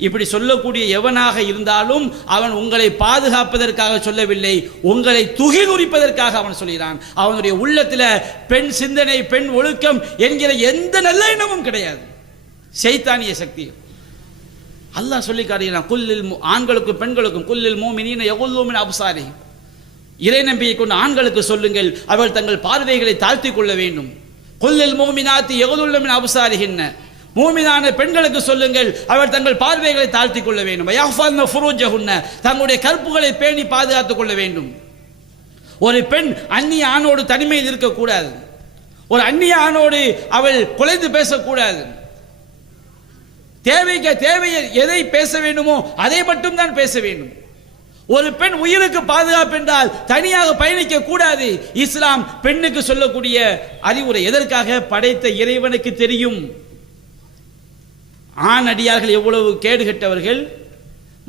இப்படி சொல்லக்கூடிய எவனாக இருந்தாலும் அவன் உங்களை பாதுகாப்பதற்காக சொல்லவில்லை, உங்களை துகிலுரிப்பதற்காக அவன் சொல்கிறான். அவனுடைய உள்ளத்தில் பெண் சிந்தனை, பெண் ஒழுக்கம் என்கிற எந்த நல்ல எண்ணமும் கிடையாது. ஷைத்தானிய சக்தி. அல்லாஹ் சொல்லி காட்டுகிறான், குல்லில், ஆண்களுக்கும் பெண்களுக்கும், குல்லில் மூமினீன யகுல்லூ மின் அப்சாரிஹிம், இறை நம்பிக்கை கொண்ட ஆண்களுக்கு சொல்லுங்கள் அவர்கள் தங்கள் பார்வைகளை தாழ்த்திக் கொள்ள வேண்டும். குல்லில் மூமினாத்தி யகுல்லுன மின் அப்சாரிஹின்ன, மூமினான பெண்களுக்கு சொல்லுங்கள் அவர் தங்கள் பார்வைகளை தாழ்த்திக் கொள்ள வேண்டும். வயஃபல்ன ஃபுரூஜஹுன்ன, தங்களுடைய கற்புகளை பேணி பாதுகாத்துக் கொள்ள வேண்டும். ஒரு பெண் அந்நிய ஆணோடு தனிமையில் இருக்கக்கூடாது. ஒரு அந்நிய ஆணோடு அவள் குலைந்து பேசக்கூடாது. தேவையை எதை பேச வேண்டுமோ அதை மட்டும் தான் பேச வேண்டும். ஒரு பெண் உயிருக்கு பாதுகாப்பு என்றால் தனியாக பயணிக்க கூடாது. இஸ்லாம் பெண்ணுக்கு சொல்லக்கூடிய அறிவுரை எதற்காக? படைத்த இறைவனுக்கு தெரியும் ஆண் அடியார்கள் எவ்வளவு கேடுகட்டவர்கள்,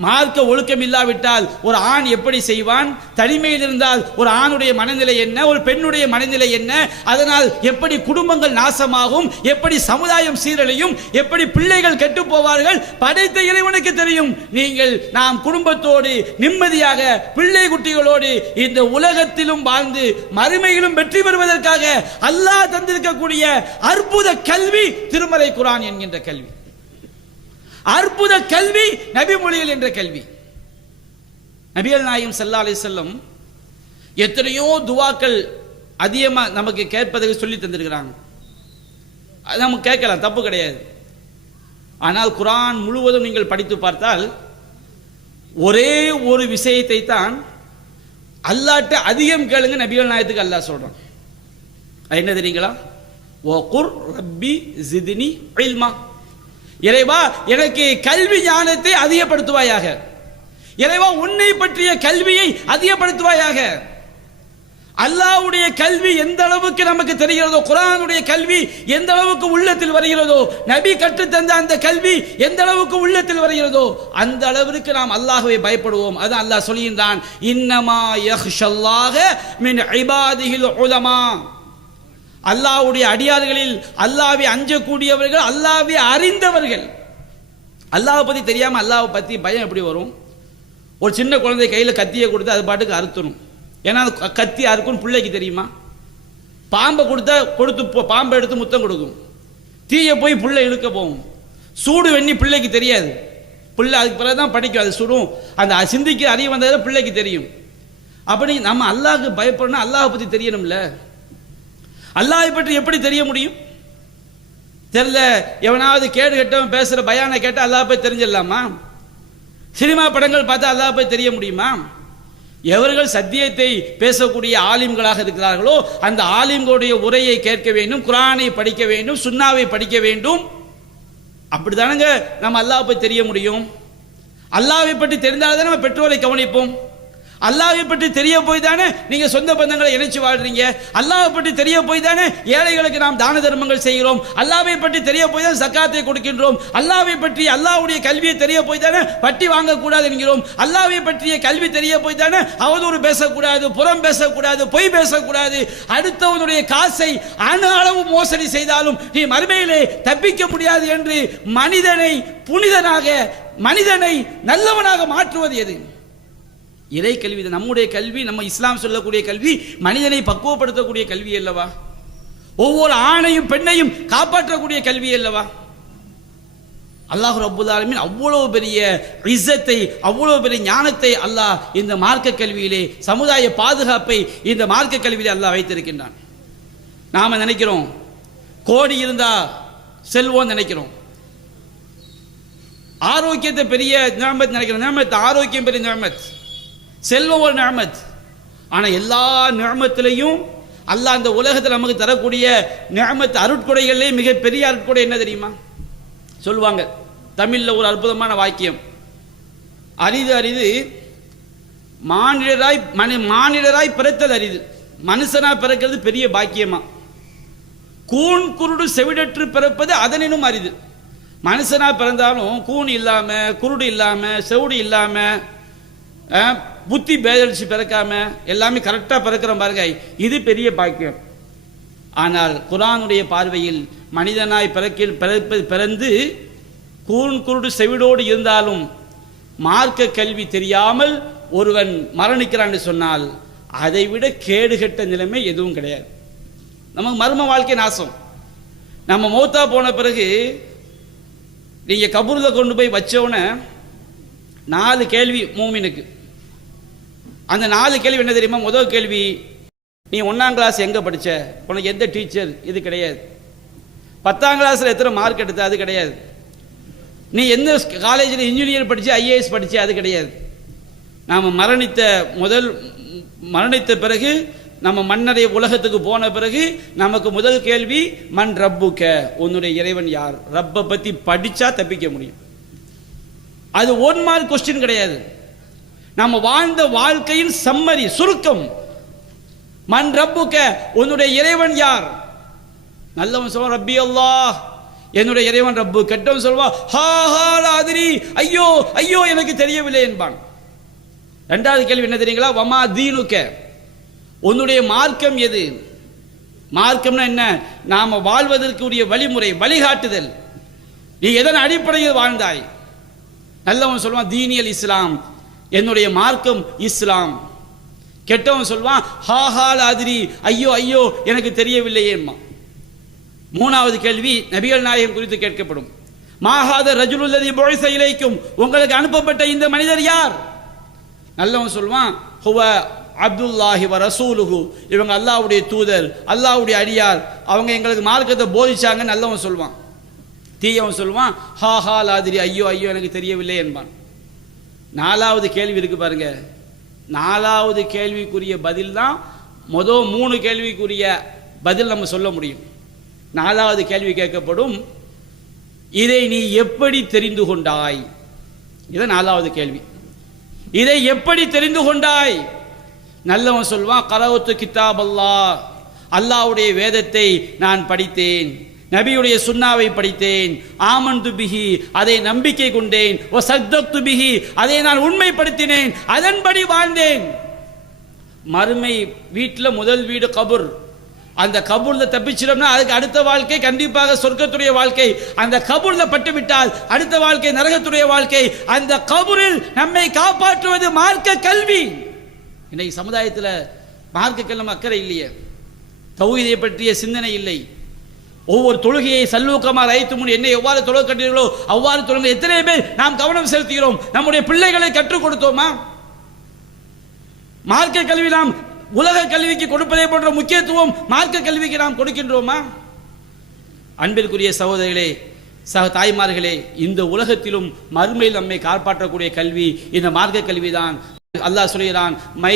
மார்க்க ஒழுக்கம் இல்லாவிட்டால் ஒரு ஆண் எப்படி செய்வான்? தனிமையில் இருந்தால் ஒரு ஆணுடைய மனநிலை என்ன, ஒரு பெண்ணுடைய மனநிலை என்ன? அதனால் எப்படி குடும்பங்கள் நாசமாகும், எப்படி சமுதாயம் சீரழியும், எப்படி பிள்ளைகள் கெட்டு போவார்கள்? படைத்த இறைவனுக்கு தெரியும். நீங்கள் நாம் குடும்பத்தோடு நிம்மதியாக பிள்ளை குட்டிகளோடு இந்த உலகத்திலும் வாழ்ந்து மறுமையிலும் வெற்றி பெறுவதற்காக அல்லாஹ் தந்திருக்கக்கூடிய அற்புத கல்வி திருமறை குர்ஆன் என்கின்ற கல்வி, அற்புத கல்வி நபி மொழிகள் என்ற கல்வி. நபிகள் நாயகம் ஸல்லல்லாஹு அலைஹி வஸல்லம் எத்தனையோ துஆக்கள் அதிகமா நமக்கு கேட்பதற்கு சொல்லி தந்திருக்கிறாங்க. அது நம்ம கேட்கலாம், தப்பு கிடையாது. ஆனால் குர்ஆன் முழுவதும் நீங்கள் படித்து பார்த்தால் ஒரே ஒரு விஷயத்தை தான் அல்லாஹ்ட்ட அதிகம் கேளுங்க நபிகள் நாயகத்துக்கு அல்லாஹ் சொல்றான். அது என்ன தெரியுங்களா? வகுர் ரப்பி ஜித்னி இல்மா. இறைவா எனக்கு கல்வி ஞானத்தை அதிகப்படுத்துவாயாக. இறைவா உன்னை பற்றிய கல்வியை அதிகப்படுத்துவாயாக. அல்லாஹ்வுடைய கல்வி எந்த அளவுக்கு நமக்கு தெரிகிறதோ, குர்ஆனுடைய கல்வி எந்த அளவுக்கு உள்ளத்தில் வருகிறதோ, நபி கற்றுத் தந்த அந்த கல்வி எந்த அளவுக்கு உள்ளத்தில் வருகிறதோ அந்த அளவிற்கு நாம் அல்லாஹ்வை பயப்படுவோம். அதான் அல்லாஹ் சொல்கின்றான், இன்னமா யஹ்ஷல்லாஹ மின் இபாதிஹில் உலமா. அல்லாஹ்வுடைய அடியார்களில் அல்லாஹ்வை அஞ்சக்கூடியவர்கள், அல்லாஹ்வை அறிந்தவர்கள். அல்லாஹ்வை பத்தி தெரியாம அல்லாஹ்வை பத்தி பயம் எப்படி வரும்? ஒரு சின்ன குழந்தை கையில கத்தியை கொடுத்து அது பாட்டுக்கு அறுத்துரும். ஏன்னா கத்தி அறுக்குன்னு பிள்ளைக்கு தெரியுமா? பாம்பை கொடுத்து பாம்பை எடுத்து முத்தம் கொடுக்கும். தீயை போய் பிள்ளை இழுக்க போகும். சூடு வெண்ணி பிள்ளைக்கு தெரியாது. பிள்ளை அதுக்கு பிறகுதான் படிக்கும். அது சுடும். அந்த சிந்திக்கு அறிய வந்ததில் பிள்ளைக்கு தெரியும். அப்படி நம்ம அல்லாஹ்க்கு பயப்படணும். அல்லாஹ்வை பத்தி தெரியணும்ல. அல்லாஹ்வை பற்றி எப்படி தெரிய முடியும்? தெரியல. எவனாவது கேடு கெட்டவன் பேசுற பயானை கேட்டால் அல்லாஹ் போய் தெரிஞ்சிடலாமா? சினிமா படங்கள் பார்த்தா அல்லாஹ் போய் தெரிய முடியுமா? எவர்கள் சத்தியத்தை பேசக்கூடிய ஆலிம்களாக இருக்கிறார்களோ அந்த ஆலிம்களுடைய உரையை கேட்க வேண்டும், குர்ஆனை படிக்க வேண்டும், சுன்னாவை படிக்க வேண்டும். அப்படிதானங்க நம்ம அல்லாஹ் போய் தெரிய முடியும். அல்லாஹ்வை பற்றி தெரிந்தால்தான் நம்ம பெற்றோரை கவனிப்போம். அல்லாஹ்வை பற்றி தெரிய போய் தானே நீங்க சொந்த பந்தங்களை இணைச்சு வாழ்றீங்க. அல்லாஹ்வை பற்றி தெரிய போய் தானே ஏழைகளுக்கு நாம் தான தர்மங்கள் செய்கிறோம். அல்லாஹ்வை பற்றி தெரிய போய் தான் ஜக்காத்தை கொடுக்கின்றோம். அல்லாஹ்வை பற்றி அல்லாஹ்வுடைய கல்வியை தெரிய போய் தானே வட்டி வாங்கக்கூடாது என்கிறோம். அல்லாஹ்வை பற்றிய கல்வி தெரிய போய் தானே அவதூறு பேசக்கூடாது, புறம் பேசக்கூடாது, பொய் பேசக்கூடாது. அடுத்தவனுடைய காசை அணு அளவு மோசடி செய்தாலும் நீ மறுமையிலே தப்பிக்க முடியாது என்று மனிதனை புனிதனாக, மனிதனை நல்லவனாக மாற்றுவது எது? இறை கல்வி. நம்முடைய கல்வி, நம்ம இஸ்லாம் சொல்லக்கூடிய கல்வி மனிதனை பக்குவப்படுத்தக்கூடிய கல்வி அல்லவா? ஒவ்வொரு ஆணையும் பெண்ணையும் காப்பாற்றக்கூடிய கல்வி அல்லவா? அல்லாஹ் ரப்புல் ஆலமீன் அவ்வளவு பெரிய இஸ்ஸத்தை, அவ்வளவு பெரிய ஞானத்தை அல்லாஹ் இந்த மார்க்க கல்வியிலே, சமுதாய பாதுகாப்பை இந்த மார்க்க கல்வியிலே அல்லாஹ் வைத்திருக்கின்றான். நாம நினைக்கிறோம் கோடி இருந்தா செல்வோம் நினைக்கிறோம். ஆரோக்கியத்தை பெரிய நிஅமத் நினைக்கிறோம். நிஅமத், ஆரோக்கியம் பெரிய நிஅமத், செல்வம் ஒரு நிஅமத். ஆனா எல்லா நிஅமத்திலையும் அல்லாஹ் இந்த உலகத்தில் நமக்கு தரக்கூடிய நிஅமத் அருட்கொடைகளிலே மிகப்பெரிய அருட்கொடை என்ன தெரியுமா? சொல்லுவாங்க தமிழ்ல ஒரு அற்புதமான வாக்கியம், அரிது அரிது மானிடராய் பிறத்தல் அரிது, மனுஷனா பிறக்கிறது பெரிய பாக்கியமா. கூன் குருடு செவிடற்று பிறப்பது அதனினும் அரிது. மனுஷனா பிறந்தாலும் கூன் இல்லாம, குருடு இல்லாம, செவிடு இல்லாம, புத்தி பேதடிச்சு பிறக்காம எல்லாமே கரெக்டா பிறக்கிறோம் பாருங்க, இது பெரிய பாக்கியம். ஆனால் குர்ஆனுடைய பார்வையில் மனிதனாய் பிறந்து கூன் குருடு செவிடோடு இருந்தாலும் மார்க்க கல்வி தெரியாமல் ஒருவன் மரணிக்கிறான் சொன்னால் அதை விட கேடுகட்ட நிலைமை எதுவும் கிடையாது. நமக்கு மர்ம வாழ்க்கை நாசம். நம்ம மௌத்தா போன பிறகு நீங்க கபூர்ல கொண்டு போய் வச்சவன 4 கேள்வி மூமினுக்கு. அந்த 4 கேள்வி என்ன தெரியுமா? முதல் கேள்வி, நீ 1ஆம் கிளாஸ் எங்க படிச்ச, உனக்கு எந்த டீச்சர், இது கிடையாது. 10ஆம் கிளாஸ்ல எத்தனை மார்க் எடுத்த, அது கிடையாது. நீ எந்த காலேஜில் இன்ஜினியர் படிச்சு ஐஏஎஸ் படிச்சு, அது கிடையாது. நாம் மரணித்த பிறகு நம்ம மன்னரை உலகத்துக்கு போன பிறகு நமக்கு முதல் கேள்வி மன் ரப்புக்க, உன்னுடைய இறைவன் யார். ரப்பை பத்தி படிச்சா தப்பிக்க முடியும். அது 1 மார்க் கொஸ்டின் கிடையாது. நம்ம வாழ்ந்த வாழ்க்கையின் சம்மரி, சுருக்கம். மன் ரப்புக்க, உன்னுடைய இறைவன் யார். நல்லவன் சொல்ல ரப்பி அல்லாஹ், என்னுடைய இறைவன் ரப்பு. கெட்டவன் சொல்வா ஹா ஹா லாதிரி, ஐயோ ஐயோ எனக்கு தெரியவில்லை என்பான். இரண்டாவது கேள்வி என்ன தெரியுங்களா? வமா தீனுக்க, உன்னுடைய மார்க்கம் எது? மார்க்கம்னா என்ன? நாம வாழ்வதற்குரிய வழிமுறை, வழிகாட்டுதல். நீ எதன் அடிப்படையில் வாழ்ந்தாய்? நல்லவன் சொல்வான் தீனியல் இஸ்லாம், என்னுடைய மார்க்கம் இஸ்லாம். கெட்டவன் சொல்வான் ஹா ஹா லாதிரி, ஐயோ ஐயோ எனக்கு தெரியவில்லையேம்மா. மூணாவது கேள்வி நபிகள் நாயகம் குறித்து கேட்கப்படும். மாஹாத ரஜுலுல்லதி புஇஸ இலைக்கும், உங்களுக்கு அனுப்பப்பட்ட இந்த மனிதர் யார்? நல்லவன் சொல்வான் ஹுவ அப்துல்லாஹி வ ரசூலுஹு, இவங்க அல்லாஹ்வுடைய தூதர், அல்லாஹ்வுடைய அடியார், அவங்க எங்களுக்கு மார்க்கத்தை போதிச்சாங்க. நல்லவன் சொல்வான். தீயவன் சொல்வான் ஹா ஹா லாதிரி, ஐயோ ஐயோ எனக்கு தெரியவில்லை என்பான். நாலாவது கேள்வி இருக்கு பாருங்க. நாலாவது கேள்விக்குரிய பதில் தான் முதல் 3 கேள்விக்குரிய பதில் நம்ம சொல்ல முடியும். நாலாவது கேள்வி கேட்கப்படும், இதை நீ எப்படி தெரிந்து கொண்டாய்? இது நாலாவது கேள்வி. இதை எப்படி தெரிந்து கொண்டாய்? நல்லவன் சொல்வான் கரவுத்து கிதாப் அல்லாஹ், அல்லாஹ்வுடைய வேதத்தை நான் படித்தேன், நபியுடைய சுன்னாவை படித்தேன், ஆமன்து பிஹி அதை நம்பிக்கை கொண்டேன், வ சத்தக்து பிஹி அதை நான் உண்மைப்படுத்தினேன், அதன்படி வாழ்ந்தேன். மறுமை வீட்டில் முதல் வீடு கபூர். அந்த கபூர்ல தப்பிச்சிடம்னா அதுக்கு அடுத்த வாழ்க்கை கண்டிப்பாக சொர்க்கத்துடைய வாழ்க்கை. அந்த கபூர்ல பட்டு விட்டால் அடுத்த வாழ்க்கை நரகத்துடைய வாழ்க்கை. அந்த கபூரில் நம்மை காப்பாற்றுவது மார்க்க கல்வி. இன்னைக்கு சமுதாயத்தில் மார்க்க கல்வி அக்கறை இல்லையே, தௌஹீதை பற்றிய சிந்தனை இல்லை. ஒவ்வொரு தொழுகையை சல்லூக்கமா ரைத்து முன் என்ன எவ்வாறு தொழுக கட்டீர்களோ அவ்வாறு தொழுக எத்தனை பேர் நாம் கவனம் செலுத்துகிறோம்? நம்முடைய பிள்ளைகளை கற்றுக் கொடுத்தோமா? மார்க்க கல்வி நாம் உலக கல்விக்கு கொடுப்பதை போன்ற முக்கியத்துவம் மார்க்க கல்விக்கு நாம் கொடுக்கின்றோமா? அன்பிற்குரிய சகோதரிகளே, தாய்மார்களே, இந்த உலகத்திலும் மறுமையில் நம்மை காப்பாற்றக்கூடிய கல்வி இந்த மார்க்க கல்விதான். அல்லாஹ் சொல்கிறான் மை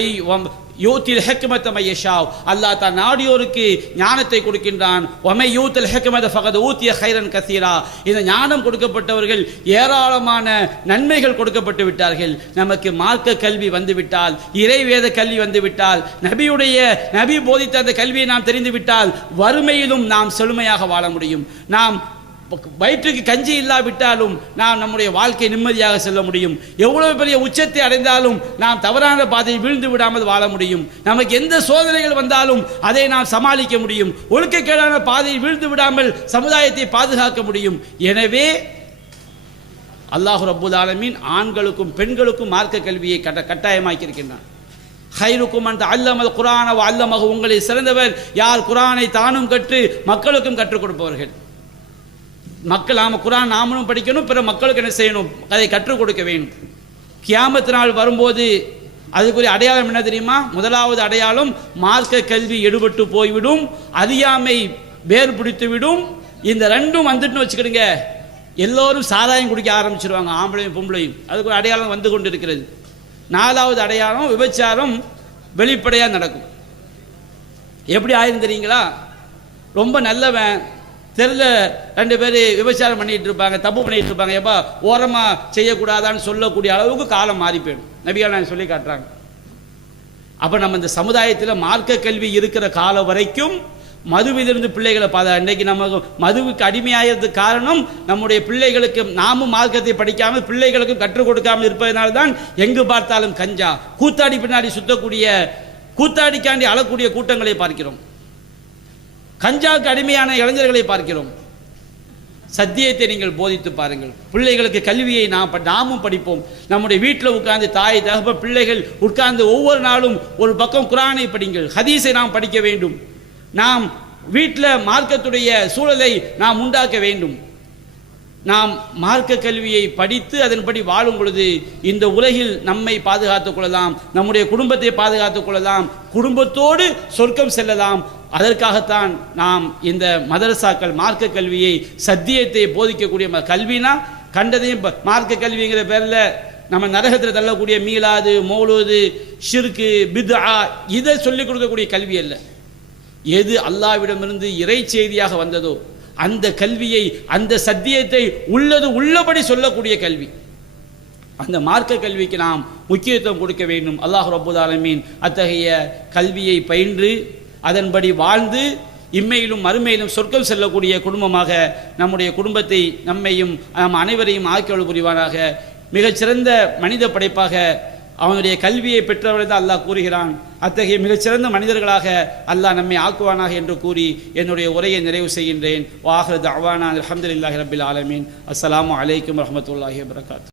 யூத்தில் ஹிக்மத மையஷா, அல்லாஹ் தான் நாடியோருக்கு ஞானத்தை கொடுக்கின்றான். வமை யூத்தில் ஹிக்மத ஃபகத் ஊத்திய கைரன் கசீரா, இந்த ஞானம் கொடுக்கப்பட்டவர்கள் ஏராளமான நன்மைகள் கொடுக்கப்பட்டு விட்டார்கள். நமக்கு மார்க்க கல்வி வந்துவிட்டால், இறைவேத கல்வி வந்துவிட்டால், நபி போதித்த அந்த கல்வியை நாம் தெரிந்துவிட்டால் வறுமையிலும் நாம் செழுமையாக வாழ முடியும். நாம் வயிற்றுக்கு கஞ்சி இல்லாவிட்டாலும் நாம் நம்முடைய வாழ்க்கை நிம்மதியாக செல்ல முடியும். எவ்வளவு பெரிய உச்சத்தை அடைந்தாலும் நாம் தவறான பாதையில் வீழ்ந்து விடாமல் வாழ முடியும். நமக்கு எந்த சோதனைகள் வந்தாலும் அதை நாம் சமாளிக்க முடியும். ஒழுக்கக்கேடான பாதையில் வீழ்ந்து விடாமல் சமுதாயத்தை பாதுகாக்க முடியும். எனவே அல்லாஹ் ரப்பல் ஆலமீன் ஆண்களுக்கும் பெண்களுக்கும் மார்க்க கல்வியை கட்டாயமாக்கி இருக்கின்றான். ஹைருக்கும் அந்த அல்லமல் குர்ஆன வ அல்லமஹு, உங்களில் சிறந்தவர் யார் குர்ஆனை தானும் கற்று மக்களுக்கும் கற்றுக் கொடுப்பவர்கள். மக்கள் குர்ஆன் நாமளும் படிக்கணும், பிற மக்களுக்கு என்ன செய்யணும்? அதை கற்றுக் கொடுக்க வேண்டும். கியாமத் நாள் வரும்போது அதுக்குரிய அடையாளம் என்ன தெரியுமா? முதலாவது அடையாளம் மார்க்க கல்வி எடுபட்டு போய்விடும், அறியாமை வேர் பிடித்து விடும். இந்த ரெண்டும் வந்துட்டுன்னு வச்சுக்கிடுங்க, எல்லோரும் சாராயம் குடிக்க ஆரம்பிச்சிருவாங்க, ஆம்பளையும் பொம்பளையும். அதுக்கு ஒரு அடையாளம் வந்து கொண்டு இருக்கிறது. நாலாவது அடையாளம் விபச்சாரம் வெளிப்படையாக நடக்கும். எப்படி ஆயிரும் தெரியுங்களா? ரொம்ப நல்லவன் தெருல 2 பேர் விபச்சாரம் பண்ணிட்டு இருப்பாங்க, தப்பு பண்ணிட்டு இருப்பாங்க, எப்பா ஓரமா செய்யக்கூடாதான்னு சொல்லக்கூடிய அளவுக்கு காலம் மாறி போயிடும். நபிகள் நாயகம் சொல்லி காட்டுறாங்க. அப்ப நம்ம இந்த சமுதாயத்தில் மார்க்க கல்வி இருக்கிற காலம் வரைக்கும் மதுவிலிருந்து பிள்ளைகளை இன்னைக்கு நம்ம மதுவுக்கு அடிமையாகிறதுக்கு காரணம் நம்முடைய பிள்ளைகளுக்கு நாமும் மார்க்கத்தை படிக்காமல் பிள்ளைகளுக்கும் கற்றுக் கொடுக்காமல் இருப்பதனால்தான் எங்கு பார்த்தாலும் கஞ்சா, கூத்தாடி பின்னாடி சுத்தக்கூடிய, கூத்தாடிக்காண்டி அழக்கூடிய கூட்டங்களை பார்க்கிறோம். கஞ்சாவுக்கு அடிமையான இளைஞர்களை பார்க்கிறோம். சத்தியத்தை நீங்கள் போதித்து பாருங்கள். பிள்ளைகளுக்கு கல்வியை நாமும் படிப்போம். நம்முடைய வீட்டில் உட்கார்ந்து தாய் தகப்ப பிள்ளைகள் உட்கார்ந்து ஒவ்வொரு நாளும் ஒரு பக்கம் குர்ஆனை படிங்கள், ஹதீஸை நாம் படிக்க வேண்டும். நாம் வீட்டில் மார்க்கத்துடைய சூழலை நாம் உண்டாக்க வேண்டும். நாம் மார்க்க கல்வியை படித்து அதன்படி வாழும் பொழுது இந்த உலகில் நம்மை பாதுகாத்துக் கொள்ளலாம், நம்முடைய குடும்பத்தை பாதுகாத்துக் கொள்ளலாம், குடும்பத்தோடு சொர்க்கம் செல்லலாம். அதற்காகத்தான் நாம் இந்த மதரசாக்கள் மார்க்க கல்வியை, சத்தியத்தை போதிக்கக்கூடிய கல்வினா கண்டதையும் மார்க்க கல்விங்கிற பேரில் நம்ம நரகத்தில் தள்ளக்கூடிய மீலாது, மௌலூது, ஷிர்கு, பித்ஆ இதை சொல்லிக் கொடுக்கக்கூடிய கல்வி அல்ல. எது அல்லாஹ்விடமிருந்து இறை செய்தியாக வந்ததோ அந்த கல்வியை, அந்த சத்தியத்தை உள்ளது உள்ளபடி சொல்லக்கூடிய கல்வி, அந்த மார்க்க கல்விக்கு நாம் முக்கியத்துவம் கொடுக்க வேண்டும். அல்லாஹ் ரப்பல் ஆலமீன் அத்தகைய கல்வியை பயின்று அதன்படி வாழ்ந்து இம்மையிலும் மறுமையிலும் சொர்க்கம் செல்லக்கூடிய குடும்பமாக நம்முடைய குடும்பத்தை நம்மையும் நம் அனைவரையும் ஆக்கியொழு புரிவானாக. மிகச்சிறந்த மனித படைப்பாக அவனுடைய கல்வியை பெற்றவரை தான் அல்லாஹ் கூறுகிறான். அத்தகைய மிகச்சிறந்த மனிதர்களாக அல்லாஹ் நம்மை ஆக்குவானாக என்று கூறி என்னுடைய உரையை நிறைவு செய்கின்றேன். வாஹிரு தஅவானா அல்ஹம்துலில்லாஹி ரப்பில் ஆலமீன். அஸ்ஸலாமு அலைக்கும் வரஹ்மத்துல்லாஹி வபரகாத்துஹு.